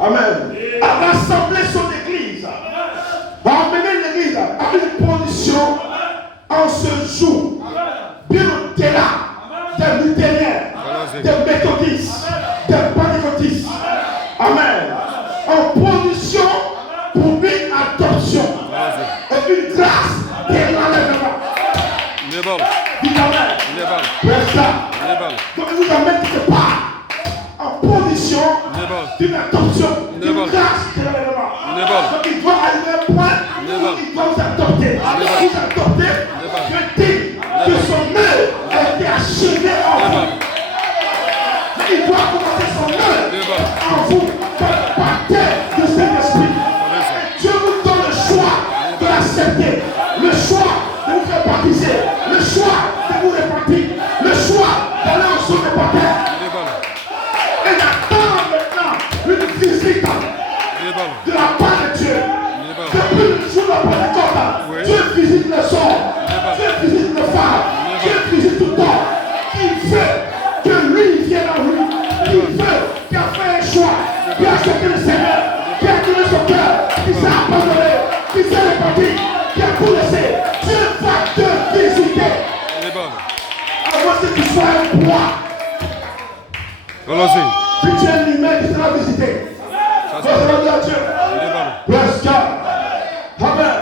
Amen. À rassembler son église. À amener l'église à une position en ce jour. Bien au-delà des luthériens, des méthodistes, des pentecôtistes. Amen. En position pour une adoption et une grâce de l'enlèvement. Dites Amen. Reste là. Donc il vous amène quelque part en position d'une adoption, d'une grâce de l'enlèvement. Donc il doit arriver à un point où il doit vous adopter. Vous adopter, je dis que son œuvre a été achevée en vous. Il doit commencer son œuvre en vous par le baptême du Saint-Esprit. Dieu vous donne le choix de l'accepter, le choix de vous faire baptiser, le choix de vous repentir, le choix d'aller en son de baptême. Et d'attendre maintenant une visite de la part de Dieu. Depuis le jour de la Pentecôte, Dieu visite le sort, Dieu visite le phare, Dieu visite tout le temps. Il veut que lui vienne en lui. Il veut qu'il a fait un choix, qui a accepté le Seigneur, qui a donné son cœur, qui s'est abandonné, qui s'est répandu, qui a tout laissé. Dieu va te visiter. Avant que tu sois un roi. Allons-y. Si tu es un humain qui sera visité. Gloire à Dieu. Bless God. Amen.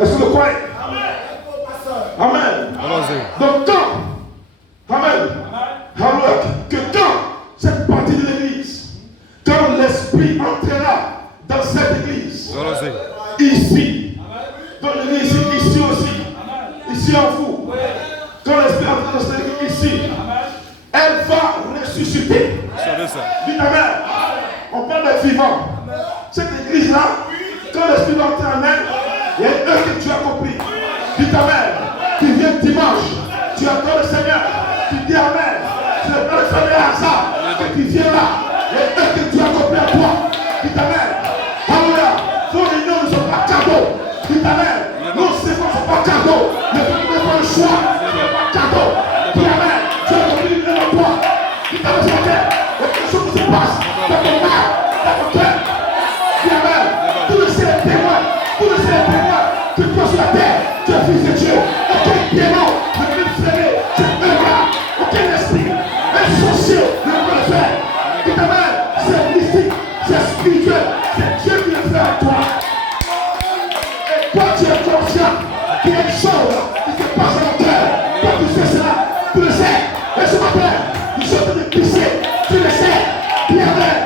Est-ce que vous le croyez? Amen. Allons-y. Donc quand, amen, que quand cette partie de l'église, quand l'Esprit entrera dans cette église, ici, dans l'église, ici aussi, ici en vous, quand l'Esprit entrera dans cette église ici, elle va ressusciter. Dites Amen. On parle des vivants. Cette église-là, quand l'Esprit va entrer en elle, il y a une œuvre que tu as compris. Dites Amen. Tu viens dimanche, tu attends le Seigneur, tu dis Amen. Tu n'es pas le faire des hasards, et tu viens là. Il y a une œuvre que tu as compris à toi. Dites Amen. Alléluia. Vos réunions ne sont pas cadeaux. Dites Amen. Nos séquences ne sont pas cadeaux. Ne faites pas le choix. Ce n'est pas cadeau. Dis Amen. Tu as compris une œuvre en toi. Dites Amen. Il y a quelque chose qui se passe dans ton âme, dans ton cœur. Dis Amen. Tout le ciel est témoin. Tout le ciel est témoin. Que toi sur la terre, tu es fils de Dieu. Aucun démon ne peut te freiner. Cette œuvre-là, aucun esprit, un sorcier ne peut le faire. Dis Amen. C'est mystique, c'est spirituel. C'est Dieu qui le fait à toi. Et toi, tu es conscient qu'il y a une chose qui se passe dans ton cœur. Quand tu sais cela, tu le sais. Et ce matin, nous sommes en train de pisser Tu le sais. Dis Amen.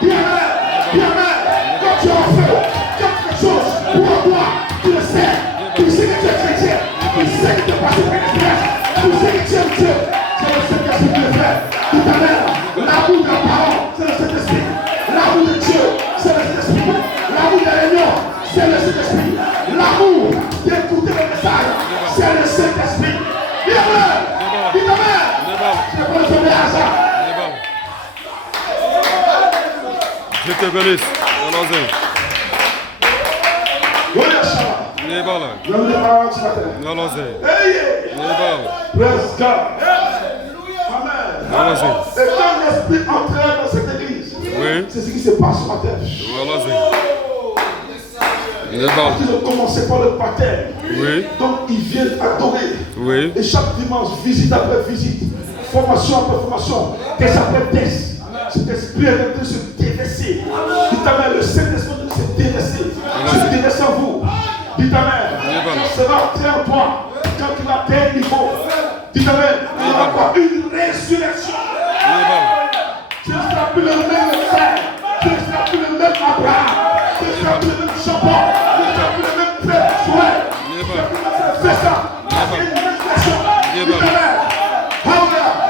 Dis Amen. Dis Amen. Quand tu es en feu, quelque chose pour toi, tu le sais. Tu sais que tu es chrétien. Tu sais que tu es passé par l'expérience. Tu sais que tu aimes Dieu. C'est le Saint-Esprit qui le fait. Dis Amen. L'amour de la parole, c'est le Saint-Esprit. L'amour de Dieu, c'est le Saint-Esprit. L'amour de l'union, c'est le Saint-Esprit. L'amour d'écouter le message, c'est le Saint-Esprit. Dis Amen. Dis Amen. C'est pour le sauver à ça. Je te bénisse. Allons-y. Praise God. Amen. Et quand l'Esprit entrait dans cette église, c'est ce qui se passe ce matin. Ils ont commencé par le baptême. Donc ils viennent adorer. Et chaque dimanche, visite après visite, formation après formation, test après test. Cet esprit est en train de se déverser. Dites Amen, le Saint-Esprit est en train de se déverser. Se déverser en vous. Dites Amen. Quand ça va entrer en toi, quand tu vas atteindre un niveau, dites Amen, il y aura une résurrection. Tu ne seras plus le même frère. Tu ne seras plus le même Abraham. Tu ne seras plus le même Chambon. Tu ne seras plus le même frère Joël. Tu ne seras plus le même frère ça. Une résurrection. Dites Amen.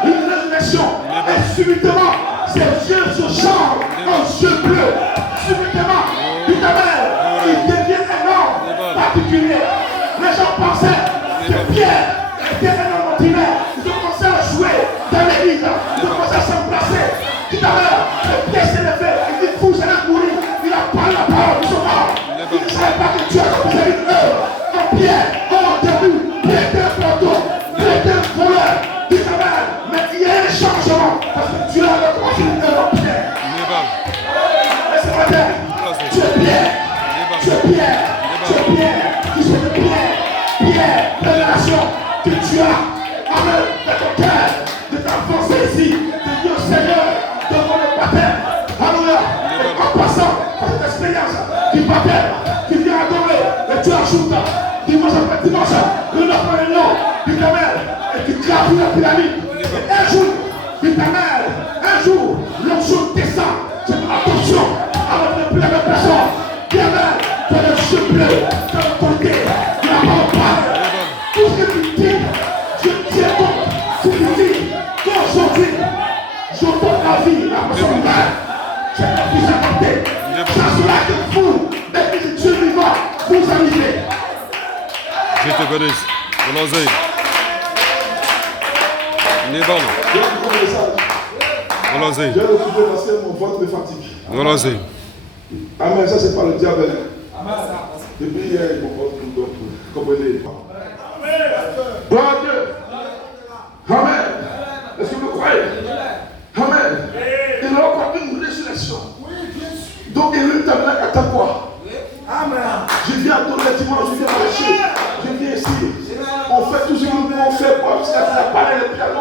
Une résurrection. Et subitement, ces yeux se changent en yeux bleus. Subitement, dites Amen. Il devient énorme, particulier. Les gens pensaient que Pierre était un homme ordinaire. Ils ont commencé à jouer dans l'église. Ils ont commencé à s'embrasser. Dites Amen. Le Pierre s'est levé. Il dit vous allez mourir. Il a parlé la parole. Ils sont morts. Ils ne savaient pas que Dieu a commencé une œuvre. En Pierre, au début, Pierre était un planteau. Pierre était un voleur. Dites Amen. Mais il y a un changement. Parce que Dieu avait commencé une œuvre en Pierre. Et ce matin, tu es Pierre. Tu es Pierre. Tu es Pierre. Tu sais de Pierre. Pierre, révélation que tu as. Amen. De ton cœur. De t'avancer ici. De dire Seigneur, devant le baptême. Alléluia. Et en passant par cette expérience du baptême, tu viens adorer. Et tu ajoutes dimanche après dimanche. Le nom par le nom. Du Amen. Et tu graves la pyramide. Et un jour, du Amen. Un jour, l'onction descend. C'est attention. Alors ne plus la même personne. Du Amen. Tu as le cheveu bleu. Tu as le côté. Tu n'as pas parlé. Tout ce que tu dis, je tiens compte. Ce que tu dis, qu'aujourd'hui, je donne la vie, la personne humaine. C'est la plus importante. Ça sera que vous, l'Église de Dieu vivant, vous arrivez. Je te bénisse. Allons-y. Allons-y. J'ai refusé parce que mon ventre me fatigue. Allons-y. Amen, ça c'est pas le diable. Depuis hier, mon ventre me donne comprenez. Gloire à Dieu. Amen. Est-ce que vous croyez? Amen. Il y aura encore une résurrection. Donc il est tabernacle attend quoi? Amen. Je viens adorer le dimanche, je viens marcher. Je viens ici. On fait tout ce que nous pouvons faire parce que ça n'a pas le piano,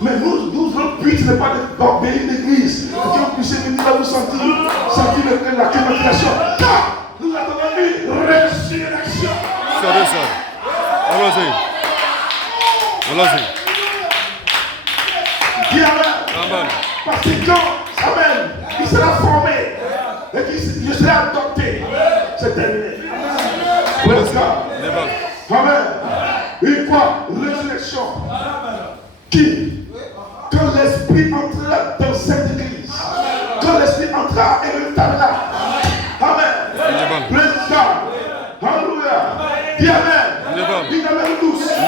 mais notre but n'est pas d'obéir l'église. Que vous puissiez venir là vous sentir la climatisation. Non! Nous attendons une résurrection. C'est ça. Allons-y. Allons-y. Dis Amen. Parce que quand, Amen, il sera formé et qu'il sera adopté, c'est terminé. Praise God. Amen. Une fois, résurrection. Qui, quand l'Esprit entrera dans cette église, quand l'Esprit entrera et le tabernacle, Amen. Praise God. Alléluia. Dis Amen. Dis Amen tous. Quand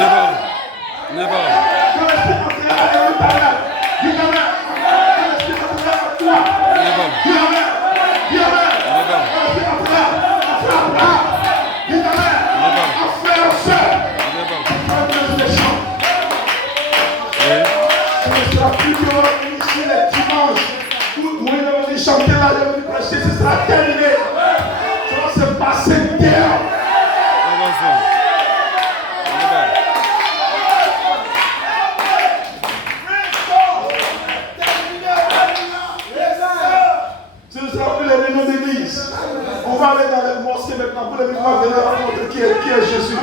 l'Esprit entrera et le tabernacle, dis Amen. Quand l'Esprit entrera en toi, dis Amen. Dis Amen. Quand l'Esprit entrera en frère Abraham, dis Amen. En frère et sœur. Ce sera plus que ici les dimanches. Tout le monde va venir chanter là, va venir prêcher, ce sera terminé. Ça va se passer dehors. Ce ne sera plus les réunions d'église. On va aller dans les mosquées maintenant pour les migrants venir montrer qui est Jésus.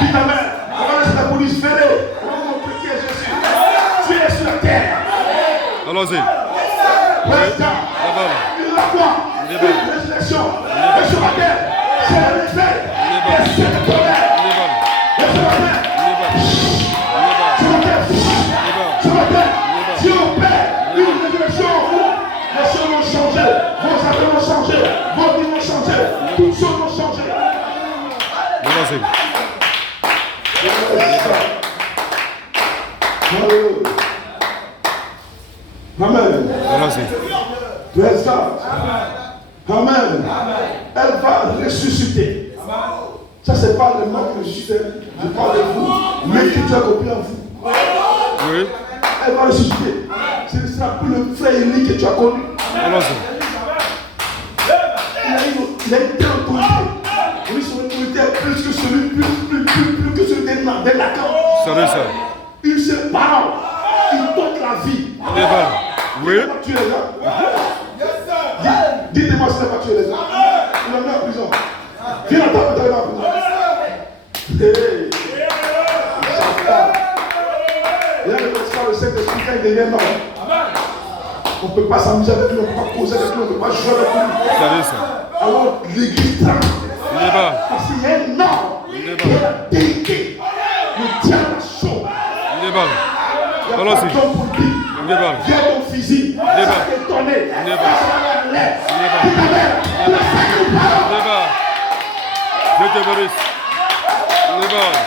Dites Amen. On va laisser la police venir. On va montrer qui est Jésus. Tu es sur la terre. Allons-y. Praise God. La balle. Il a quoi? Les Une balles. résurrection. Et ce matin, c'est le réveil. Les balles. Et c'est le tonnerre. Les balles. Et ce matin, Les balles. Les balles. ce matin, Les balles. ce matin, balles. Dieu opère une résurrection en vous. Les choses vont changer. Vos affaires vont changer. Vos vies vont changer. Toutes choses vont changer. Allons-y. Hallelujah. Amen. Allons-y. Praise God. Amen. Elle va ressusciter. Ça, c'est pas le mot que je parle de vous. Mais qui Dieu a copié en vous. Oui. Elle va ressusciter. Ce ne sera plus le frère Élie que tu as connu. Allons-y. Il a une telle autorité. Oui, son autorité est plus que celui, plus que celui des Nathan. Ça va, ça. Une seule parole. Il porte la vie. Les balles. Oui. Tu es là. Dites-moi si c'est pas tué les gens. Il l'a mis en prison. Viens à table, t'as mis en prison. Hey. Il y a le soir, le Saint-Esprit, quand il devient mort. On ne peut pas s'amuser avec lui, on ne peut pas poser avec lui, on ne peut pas jouer avec lui. Ça va, ça. Alors l'église tremble. Les balles. Parce qu'il y a un homme qui est la déité. Le diable chaud. Les balles. Il y a Allons-y. pas d'homme pour dire. Les balles. Viens ton physique. Les balles. Ça t'étonner. Les balles. Ça l'air. Les balles. Dis ta mère. Tu as fait une parole. Les balles. Je te bénisse. Les balles.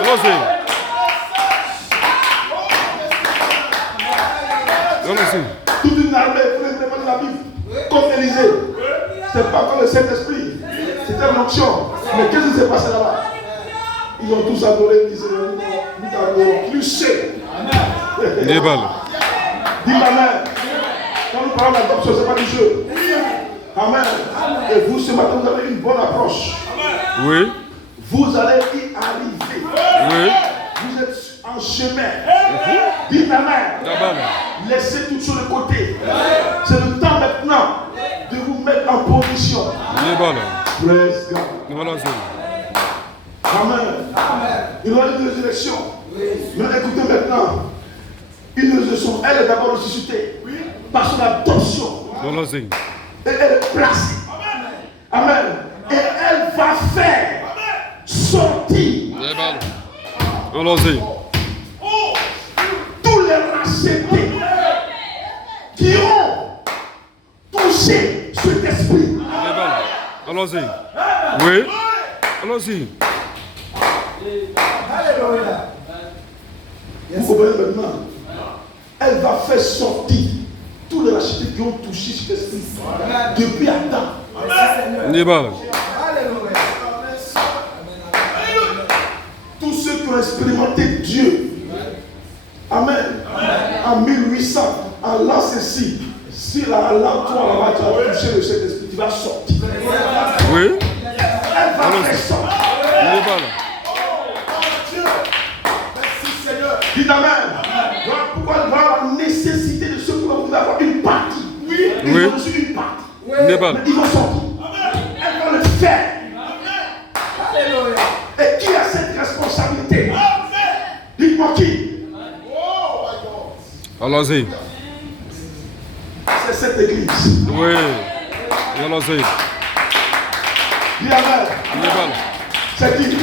Allons-y. Allons-y. Toute une armée vraiment de la Bible. Comme Élisée. Ce n'était pas comme le Saint-Esprit. C'était l'onction. Mais qu'est-ce qui s'est passé là-bas? Ils ont tous adoré Élisée. Nous t'adorons. Cliché. Les balles. Dis ma mère. Quand nous parlons d'adoption, ce n'est pas du jeu. Amen. Et vous, ce matin, vous avez une bonne approche. Oui. Vous allez y arriver. Oui. Vous êtes en chemin. Dis ta mère. La balle. Laissez tout sur le côté. C'est le temps maintenant de vous mettre en position. Les balles. Praise God. Allons-y. Amen. Il y aura une résurrection. Mais écoutez maintenant. Une résurrection, elle est d'abord ressuscitée. Par son adoption. Allons-y. Et elle est placée. Amen. Et elle va faire sortir Les balles. Allons-y. tous les rachetés qui ont touché cet esprit. Les balles. Allons-y. Oui. Allons-y. Vous comprenez maintenant? Elle va faire sortir tous les rachetés qui ont touché cet esprit depuis Adam. Les balles. Tous ceux qui ont expérimenté Dieu. Amen. En 1800, en l'an ceci, si la lampe toi là-bas, tu as touché le Saint-Esprit, tu vas sortir. Oui. Elle va Allons-y. faire sortir. Les balles. Dites Amen. Voilà pourquoi il va y avoir la nécessité de ceux qui vont avoir une partie. Ils Oui. ont reçu une partie. Les balles. Mais ils vont sortir. Elle va le faire. Et qui a cette responsabilité? Dites-moi qui? Allons-y. C'est cette église. Oui. Allons-y. Dis Amen. Les balles. C'est qui?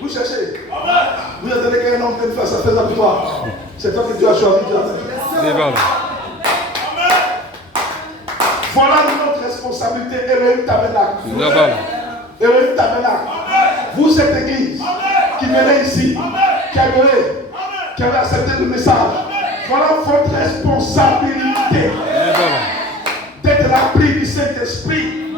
Vous cherchez. Vous attendez qu'un homme vienne faire sa fête avec toi. C'est toi que Dieu a choisi. Les balles. Voilà notre responsabilité. Elohim Tabernacle. La balle. Elohim Tabernacle. Vous, cette église qui venez ici, qui avez accepté le message, voilà votre responsabilité Les balles. d'être rempli du Saint-Esprit,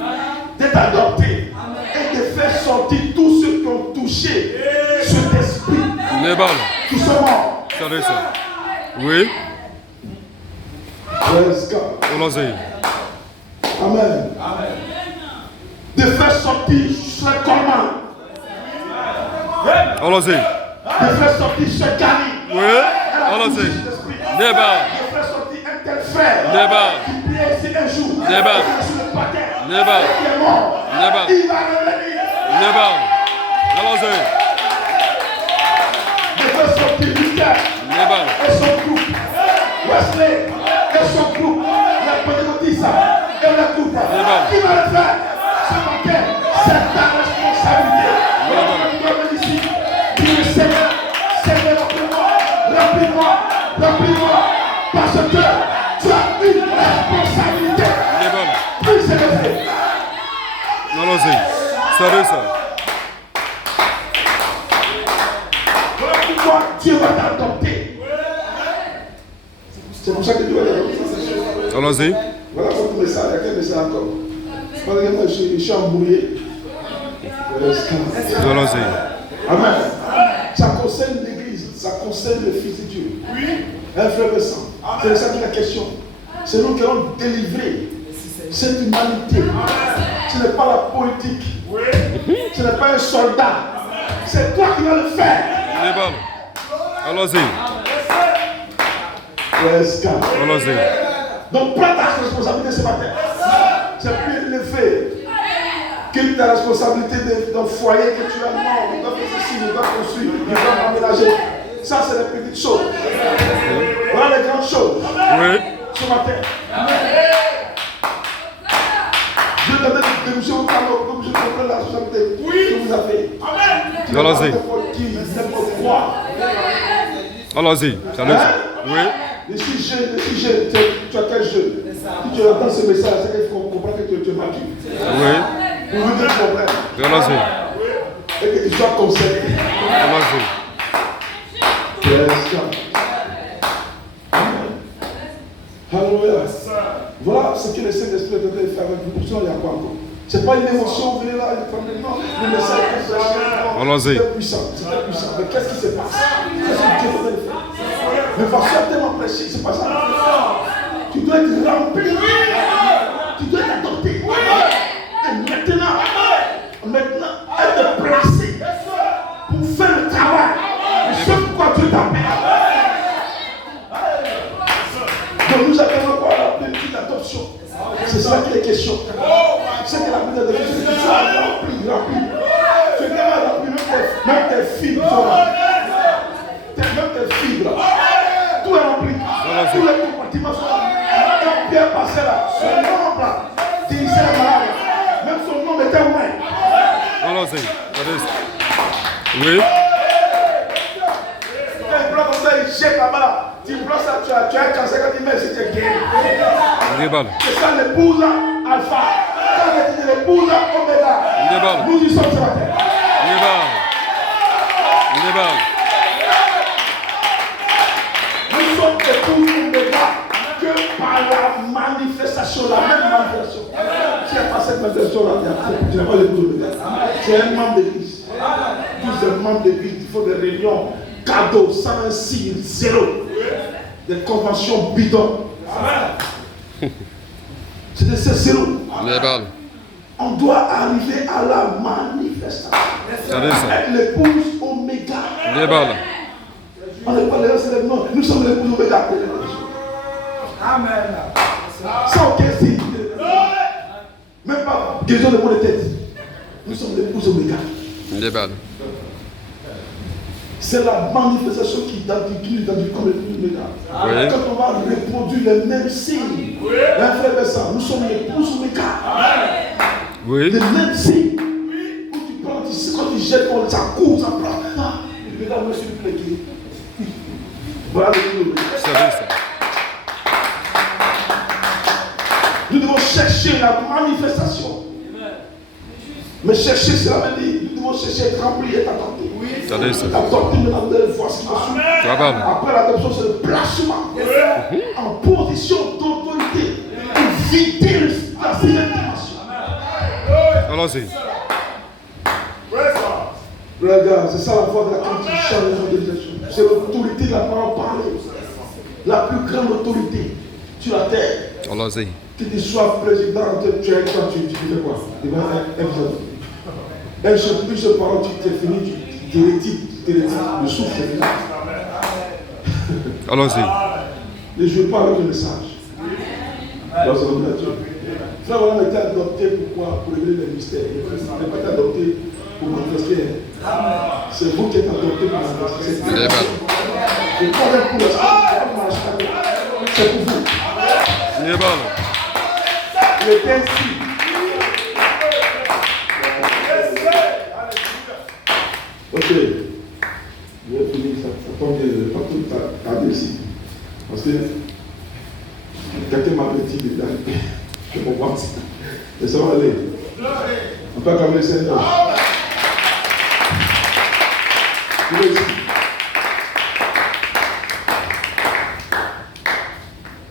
d'être adopté et de faire sortir tous ceux qui ont touché cet esprit. Les balles. Qui sont morts. Ça va, ça. Oui. Praise God. Allons-y. Amen. De faire sortir ce comment. Allons-y. De faire sortir ce Gani. Oui. Allons-y. Les balles. De faire sortir un tel frère. Les balles. Qui priait ici un jour. Les balles. Sur le paquet. Les balles. Qui est mort. Les balles. Il va revenir. Les balles. Allons-y. De faire sortir Luther. Les balles. Et son va le faire ce matin, c'est ta responsabilité. Tu dois venir ici. Dis le Seigneur, Seigneur, remplis-moi, parce que tu as une responsabilité. Plus c'est le fait. Allons-y. Savez ça. Voilà pourquoi Dieu va t'adopter. C'est pour ça que Dieu va t'adopter. Allons-y. Voilà votre message. Il y a quel message encore? Parce que moi, je suis embrouillé. Allons-y. Amen. Ça concerne l'Église, ça concerne le Fils de Dieu. Oui. Un frère et sœur. C'est ça qui est la question. C'est nous qui allons délivrer cette humanité. Ce n'est pas la politique. Oui. Ce n'est pas un soldat. C'est toi qui vas le faire. Allons-y. Allons-y. Donc prends ta responsabilité ce matin. C'est plus élevé que ta responsabilité d'un foyer que tu as. Non, on doit faire ceci, on doit construire, on doit aménager. Ça, c'est les petites choses. Voilà les grandes choses. Oui. Ce matin. Je vais donner des démissions au Cameroun, comme je comprends la responsabilité que vous avez. Allons-y. N'importe quoi. Allons-y. Oui. Je suis jeune, tu as quel jeune? Si tu entends ce message, c'est qu'il faut comprendre que tu es mature. Oui. Pour vous dire le problème. Allons-y. Et que tu sois concerné. Allons-y. Alléluia. Voilà ce que le Saint-Esprit est en train de faire avec vous. Pourtant, il n'y a pas encore. Ce n'est pas une émotion, vous venez là, le message est prêché. Allons-y. C'était puissant. Mais qu'est-ce qui se passe? Qu'est-ce que Dieu est en train de faire? Mais parce que tellement prêché, c'est pas ça. Tu dois être rempli. Tu dois être adopté. Et maintenant, être placé pour faire le travail. C'est pourquoi Dieu t'appelle. Donc nous appelons quoi la petite adoption. C'est cela qui est question. C'est que la petite adoption, c'est que tu sois rempli. Tu es tellement rempli, même tes fibres sont remplies. Même tes fibres. Tout est rempli. Tous les compartiments sont remplis. Quand Pierre passait là, son nom là, guérissait les malades. Même son nom était loin. Allons-y. Oui. Quand il prend comme ça, il jette là-bas là. Tu prends ça, tu as un cancer, quand il met, c'est guéri. C'est ça l'épouse alpha. Quand il dit l'épouse oméga. Nous y sommes ce matin. Nous sommes épouse oméga que par la manifestation, la même manifestation. Si il n'y a pas cette manifestation-là, tu n'as pas l'épouse oméga. C'est un membre d'église. Tous les membres d'église, il faut des réunions, cadeaux, 126, 0. Des conventions bidons. C'est de ces zéros. On doit arriver à la manifestation. Être l'épouse oméga. On n'est pas les gens, nous sommes l'épouse oméga. Amen. Sans aucun signe. Même pas guérison de maux de tête. Nous sommes l'épouse oméga. C'est la manifestation qui identifie comme l'épouse oméga. Quand on va reproduire les mêmes signes, un frère et ça, nous sommes l'épouse oméga. Les mêmes signes. Quand tu prends, quand tu jettes, ça court, ça prend. Regarde, monsieur le plaît. Voilà l'épouse oméga. Nous devons chercher la manifestation. Mais chercher, cela veut dire, nous devons chercher à être remplis et être adoptés. Adopter, maintenant, vous allez voir ce qui va suivre. Après l'adoption, c'est le placement en position d'autorité pour vider la sixième dimension. Allons-y. Regarde, c'est ça la voix de laquelle tu changes les organisations. C'est l'autorité de la parole parlée. La plus grande autorité sur la terre. Allons-y. Que tu sois président, tu es quoi, tu fais quoi? Un seul parole, tu t'es fini, tu t'es le souffle, c'est fini. Allons-y. Ne jouez pas avec le message. Dans ce moment-là, frère, on a été adopté pourquoi? Pour révéler les mystères. Il n'a pas été adopté pour manifester. C'est vous qui êtes adopté pour manifester. Je parle pour le c'est pour vous. Il est ainsi. partir ici. Parce que quelqu'un m'a dit que mon ventre. Et ça va aller. On peut acclamer le Seigneur.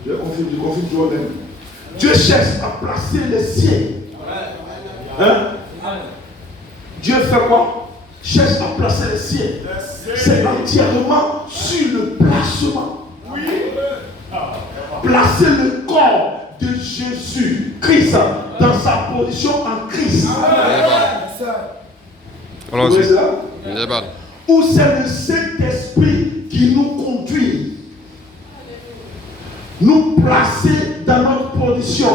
Je confie toujours même. Dieu cherche à placer les siens. Hein? Dieu fait quoi? Cherche à placer les siens. C'est entièrement sur le placement. Placer le corps de Jésus-Christ dans sa position en Christ. Vous voyez cela? Où c'est le Saint-Esprit qui nous conduit. Nous placer dans notre position.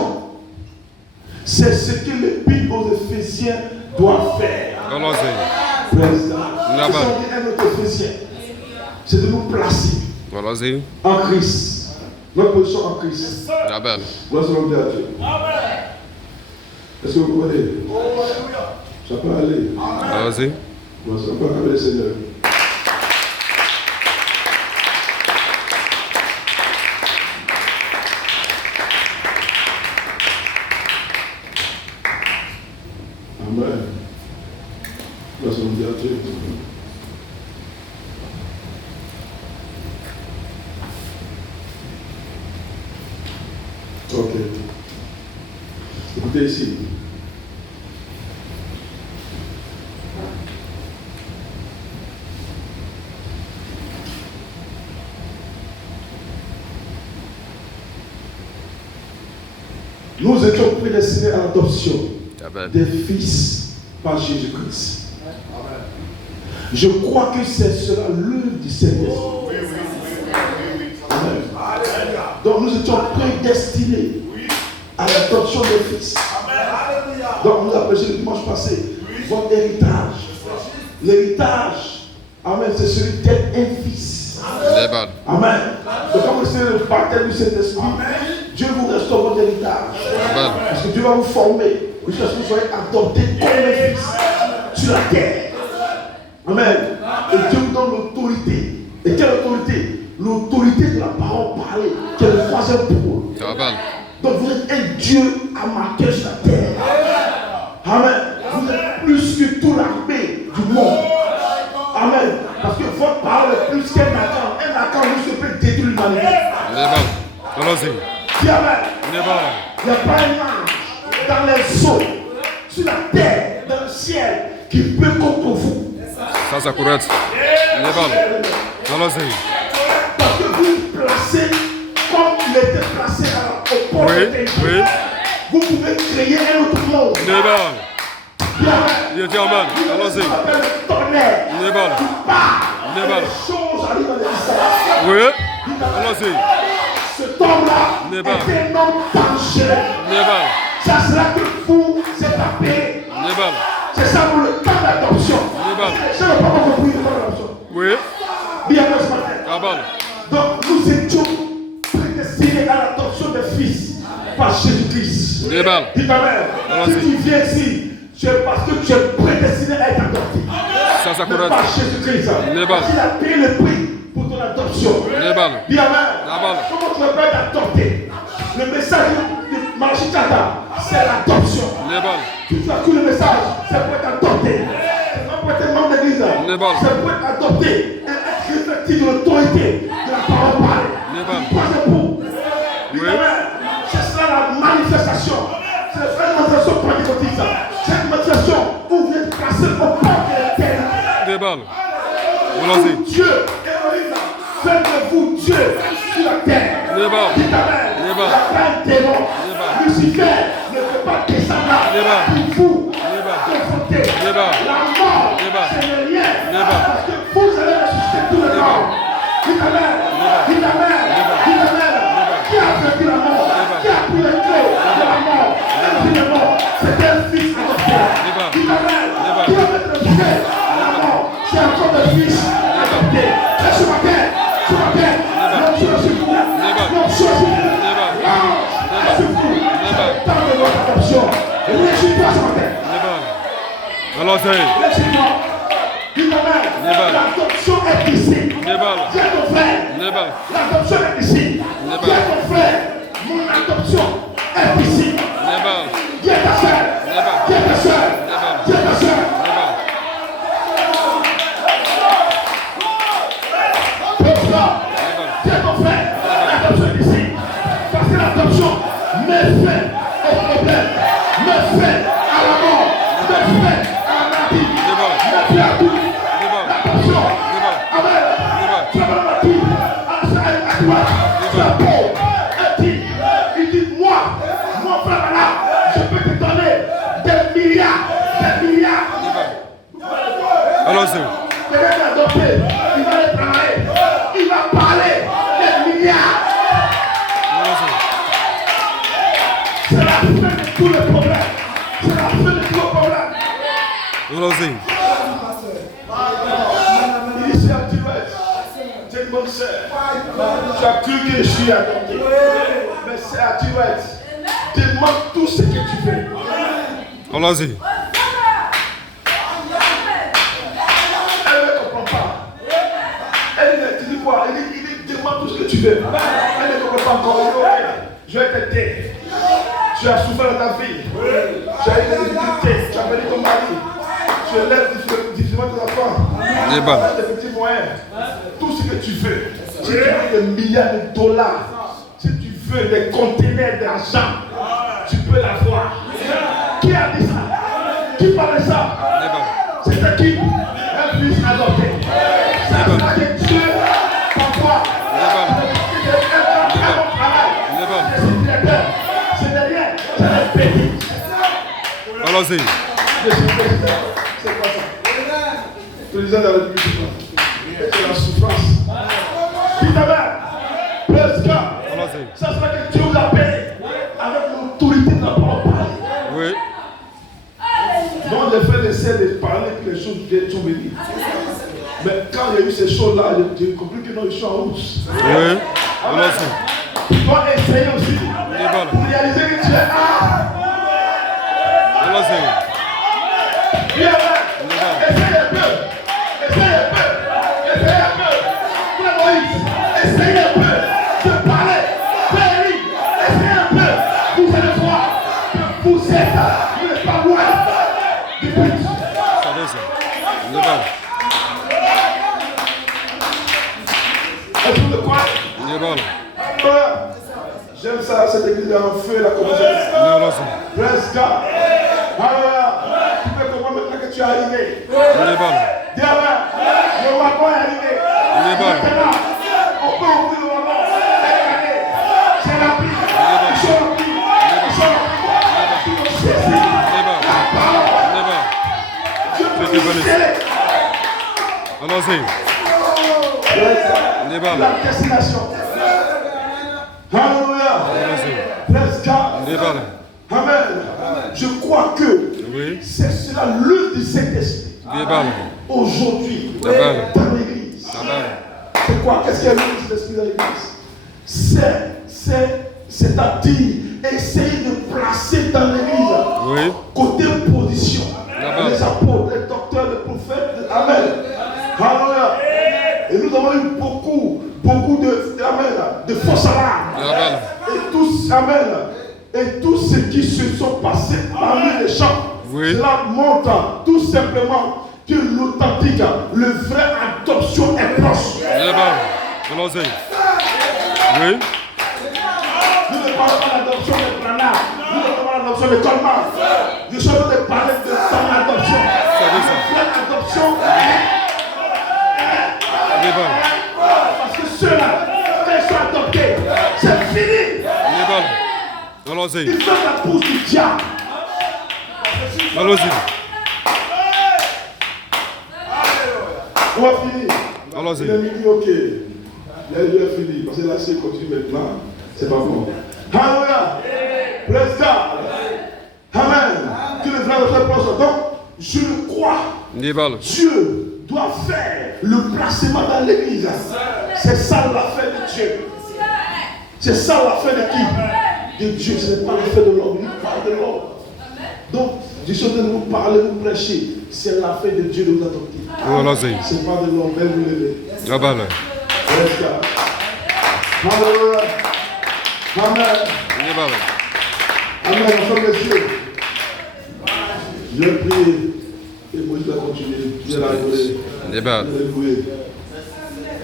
C'est ce que l'Épître aux Éphésiens doit faire. C'est de nous placer en Christ. Notre position en Christ. Gloire à Dieu. Est-ce que vous comprenez? Ça peut aller. Allons-y. Ça peut aller, le Seigneur. Amen. Gloire à Dieu. Ok. Écoutez ici. Nous étions prédestinés à l'adoption des fils par Jésus-Christ. Je crois que c'est cela l'œuvre du Seigneur. Amen. Donc nous étions prédestinés à l'adoption des fils. Donc nous avons prêché le dimanche passé votre héritage. L'héritage, amen, c'est celui d'être un fils. Amen. Donc comme c'est le baptême du Saint-Esprit, Dieu vous restaure votre héritage. Parce que Dieu va vous former jusqu'à ce que vous soyez adoptés comme un fils sur la terre. Amen. Et Dieu vous donne l'autorité. Et quelle autorité? L'autorité de la parole parlée, qui est le troisième pôle. Donc vous êtes un Dieu à marquer sur la terre. Amen. Vous êtes plus que toute l'armée du monde. Amen. Parce que votre parole est plus qu'un accent. Un accent ne se peut détruire l'humanité. Allons-y. Dis Amen. Il n'y a pas un ange dans les eaux, sur la terre, dans le ciel, qui peut contre vous. Ça, c'est correct. Allons-y. Parce que vous placez comme il était placé au pôle de l'éternité. Vous pouvez créer un autre monde. Il dit Amen. Allons-y. Le tonnerre. Qui part. Les choses arrivent dans les visages. Oui. Allons-y. Cet homme-là est un homme dangereux. C'est cela que vous échappez. C'est ça pour le temps d'adoption. C'est le papa qui prie pour l'adoption. Oui. Bien ce matin. Donc nous étions prédestinés à l'adoption des fils par Jésus-Christ. Dis Amen. Si tu viens ici, c'est parce que tu es prédestiné à être adopté. Ça, c'est correct. Par Jésus-Christ. Il a payé le prix pour ton adoption. Dis Amen. Comment tu ne peux pas être adopté? Le message de Malachi 4, c'est l'adoption. Tu as cru le message, c'est pour être adopté. C'est pas pour être membre d'église. C'est pour être adopté et être revêtu de l'autorité de la parole parlée. Troisième bout. C'est ça la manifestation. C'est la manifestation pentecôtiste. C'est une manifestation où vous êtes placé au port de l'éternel. Dieu, Elohim, faites de vous Dieu sur la terre. Dites Amen. Il n'y a pas un démon. Lucifer ne peut pas descendre là pour vous confronter. La mort, c'est le lien. Parce que vous allez ressusciter tous les morts. Dites Amen. Dites Amen. Dites Amen. Qui a vaincu la mort? Qui a pris les clés de la mort? C'est un fils adopté. Dites Amen. Qui va mettre le pied à la mort? C'est encore un fils adopté. Et ce matin, l'option est sur vous. L'option est sur vous. C'est vous. Tant de votre adoption. Réjouis-toi ce matin. Allons-y. Réjouis-toi. Dis amen. L'adoption est ici. Dis à ton frère. L'adoption est ici. Dis à ton frère. Mon adoption est ici. Dis à ta soeur. Dis à ta soeur. Dis à ta soeur. Dis à ton frère. L'adoption est ici. Parce que l'adoption met fin au problème. Met fin à la mort. Met fin à la maladie. Met fin à tout. L'adoption. Amen. Tu vas dans la tour. À droite. Tu as beau. Il dit, moi, mon frère là, je peux te donner des milliards. Allons-y. Quelqu'un qui a adopté, il va aller travailler. Il va parler des milliards. C'est la fin de tous les problèmes. C'est la fin de tous les problèmes. Allons-y. Ici à Tirette, c'est une bonne sœur. Tu as cru que je suis adopté. Mais c'est à Tirette. Demande tout ce que tu veux. Allons-y. Elle ne comprend pas. Elle dit quoi? Il dit demande tout ce que tu veux. Elle ne comprend pas encore. Elle dit ok, je vais t'aider. Tu as souffert dans ta vie. Tu as eu des difficultés. Tu as perdu ton mari. Tu élèves difficilement tes enfants. Des petits moyens. Tout ce que tu veux. Si tu veux des milliards de dollars, si tu veux des conteneurs d'argent, tu peux l'avoir. Qui a dit ça? Qui parlait ça? C'était qui? Un fils adopté. Ça veut dire que Dieu, parfois, c'est derrière, c'est la bêtise. Allons-y. C'est quoi ça? Président de la République, c'est la souffrance. Dis ta mère, presque. Ça sera que Dieu vous appelle avec l'autorité de la parole. Oui. Donc les frères essaient de parler que les choses sont venues. Mais quand il y a eu ces choses-là, j'ai compris que non, ils sont en hausse. Oui. Tu dois essayer aussi pour réaliser que tu es là. Viens là. Essaye un peu. Essaye un peu. Essaye un peu. Frère Moïse, essaye un peu de parler. Frère Élie, essaye un peu. Vous allez voir que vous n'êtes pas loin du but. Est-ce que vous croyez? J'aime ça, cette église est en feu, la commencé. Presque. Tu peux comprendre maintenant que tu es arrivé. Dis amen. Le wagon est arrivé. Maintenant, on peut ouvrir le wagon. C'est rempli. Ils sont remplis. Ils sont remplis. Ils vont saisir la parole. Dieu peut vous sceller. Allons-y. La destination. Alléluia. Presque. Amen. Je crois que c'est cela l'œuvre du Saint-Esprit. Aujourd'hui, dans l'église. C'est quoi? Qu'est-ce qu'il y a l'œuvre du Saint-Esprit dans l'église? C'est-à-dire essayer de placer dans l'église, côté position, les apôtres, les docteurs, les prophètes. Amen. Alléluia. Et nous avons eu beaucoup de fausses alarmes. Et tous, amen. Et tout ce qui se sont passés parmi les gens, cela montre tout simplement que l'authentique, le vrai adoption est proche. Allons-y. Nous ne parlons pas d'adoption de Branard, nous ne parlons pas d'adoption de Colmar. Nous sommes en train de parler de ton adoption. La vraie adoption parce que ceux-là, quand ils sont adoptés, c'est fini. Allons-y. Ils sont la pousse du diable. Allons-y. On va finir. Allons-y. Il a dit ok. Il a fini. Parce que là, si il continue maintenant, c'est pas bon. Alléluia. Praise God. Amen. Que le frère très proche. Donc, je le crois. Dieu doit faire le placement dans l'église. C'est ça l'affaire de Dieu. C'est ça l'affaire de qui? De Dieu. Ce n'est pas l'affaire de l'homme. Il parle de l'homme. Donc, je suis en train de vous parler, vous prêcher. Si elle l'a fait, de Dieu nous a adoptés. Uolozi. C'est pas de l'homme, elle vous lever. Jabale. Yes, God. Hallelujah. Amen. Jabale. Amen. Ensemble les yeux. Je vais prier. Et Moïse va continuer. Dieu l'a adoré. Jabale. Je vais prier.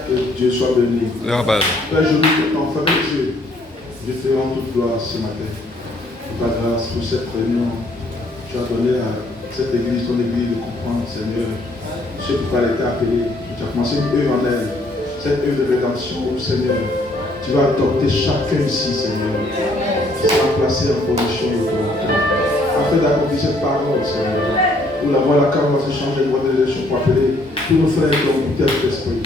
Que Dieu soit béni. Jabale. Père, je loue ton fermez les yeux. Je fais en toute gloire ce matin. Pour ta grâce, pour cette réunion. Tu as donné à cette église, ton église, de comprendre, Seigneur, ce qui t'a été appelé. Tu as commencé une œuvre en elle. Cette œuvre de rédemption, Seigneur. Tu vas adopter chacun ici, Seigneur. Tu seras placé en position de volonté. Afin d'accomplir cette parole, Seigneur. Où la voix, la carrière va se changer, voix de l'élection pour appeler tous nos frères qui ont goûté à cet esprit.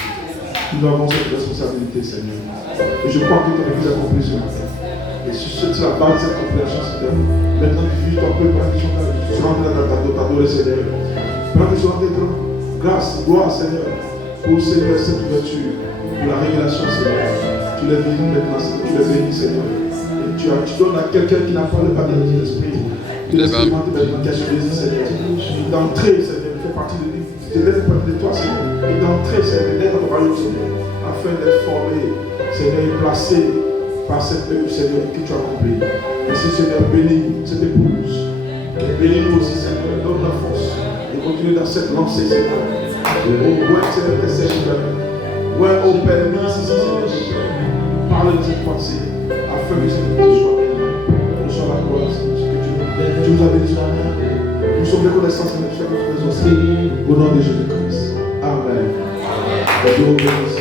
Nous avons cette responsabilité, Seigneur. Et je crois que ton église a compris ce matin. Et sur la base de cette compréhension, Seigneur, maintenant que tu vis ton peuple, prends que tu sois en train d'adorer, Seigneur. Prends que tu sois en train de grâce, gloire, Seigneur, pour Seigneur cette ouverture, pour la révélation, Seigneur. Tu les bénis maintenant, Seigneur. Tu les bénis, Seigneur. Et tu donnes à quelqu'un qui n'a pas le baptême de l'esprit, de l'expérimenter maintenant, qui a choisi, Seigneur. D'entrer, Seigneur, de faire partie de lui. De l'être partie de toi, Seigneur. Et d'entrer, Seigneur, d'être dans le royaume, Seigneur. Afin d'être formé, Seigneur, et placé par cette œuvre, Seigneur, que tu as accompli. Merci, Seigneur, bénis cette épouse. Bénis-nous aussi, Seigneur, donne la force. Et continue dans cette lancée, Seigneur. Ouais, Seigneur, que c'est ouais, au Père, merci, Seigneur. Parle de cette pensée, afin que cette épouse soit bénie. Nous sommes à gloire, que tu nous as bénis. Nous sommes reconnaissants, Seigneur, de chaque chose au nom de Jésus-Christ. Amen. Que Dieu vous bénisse.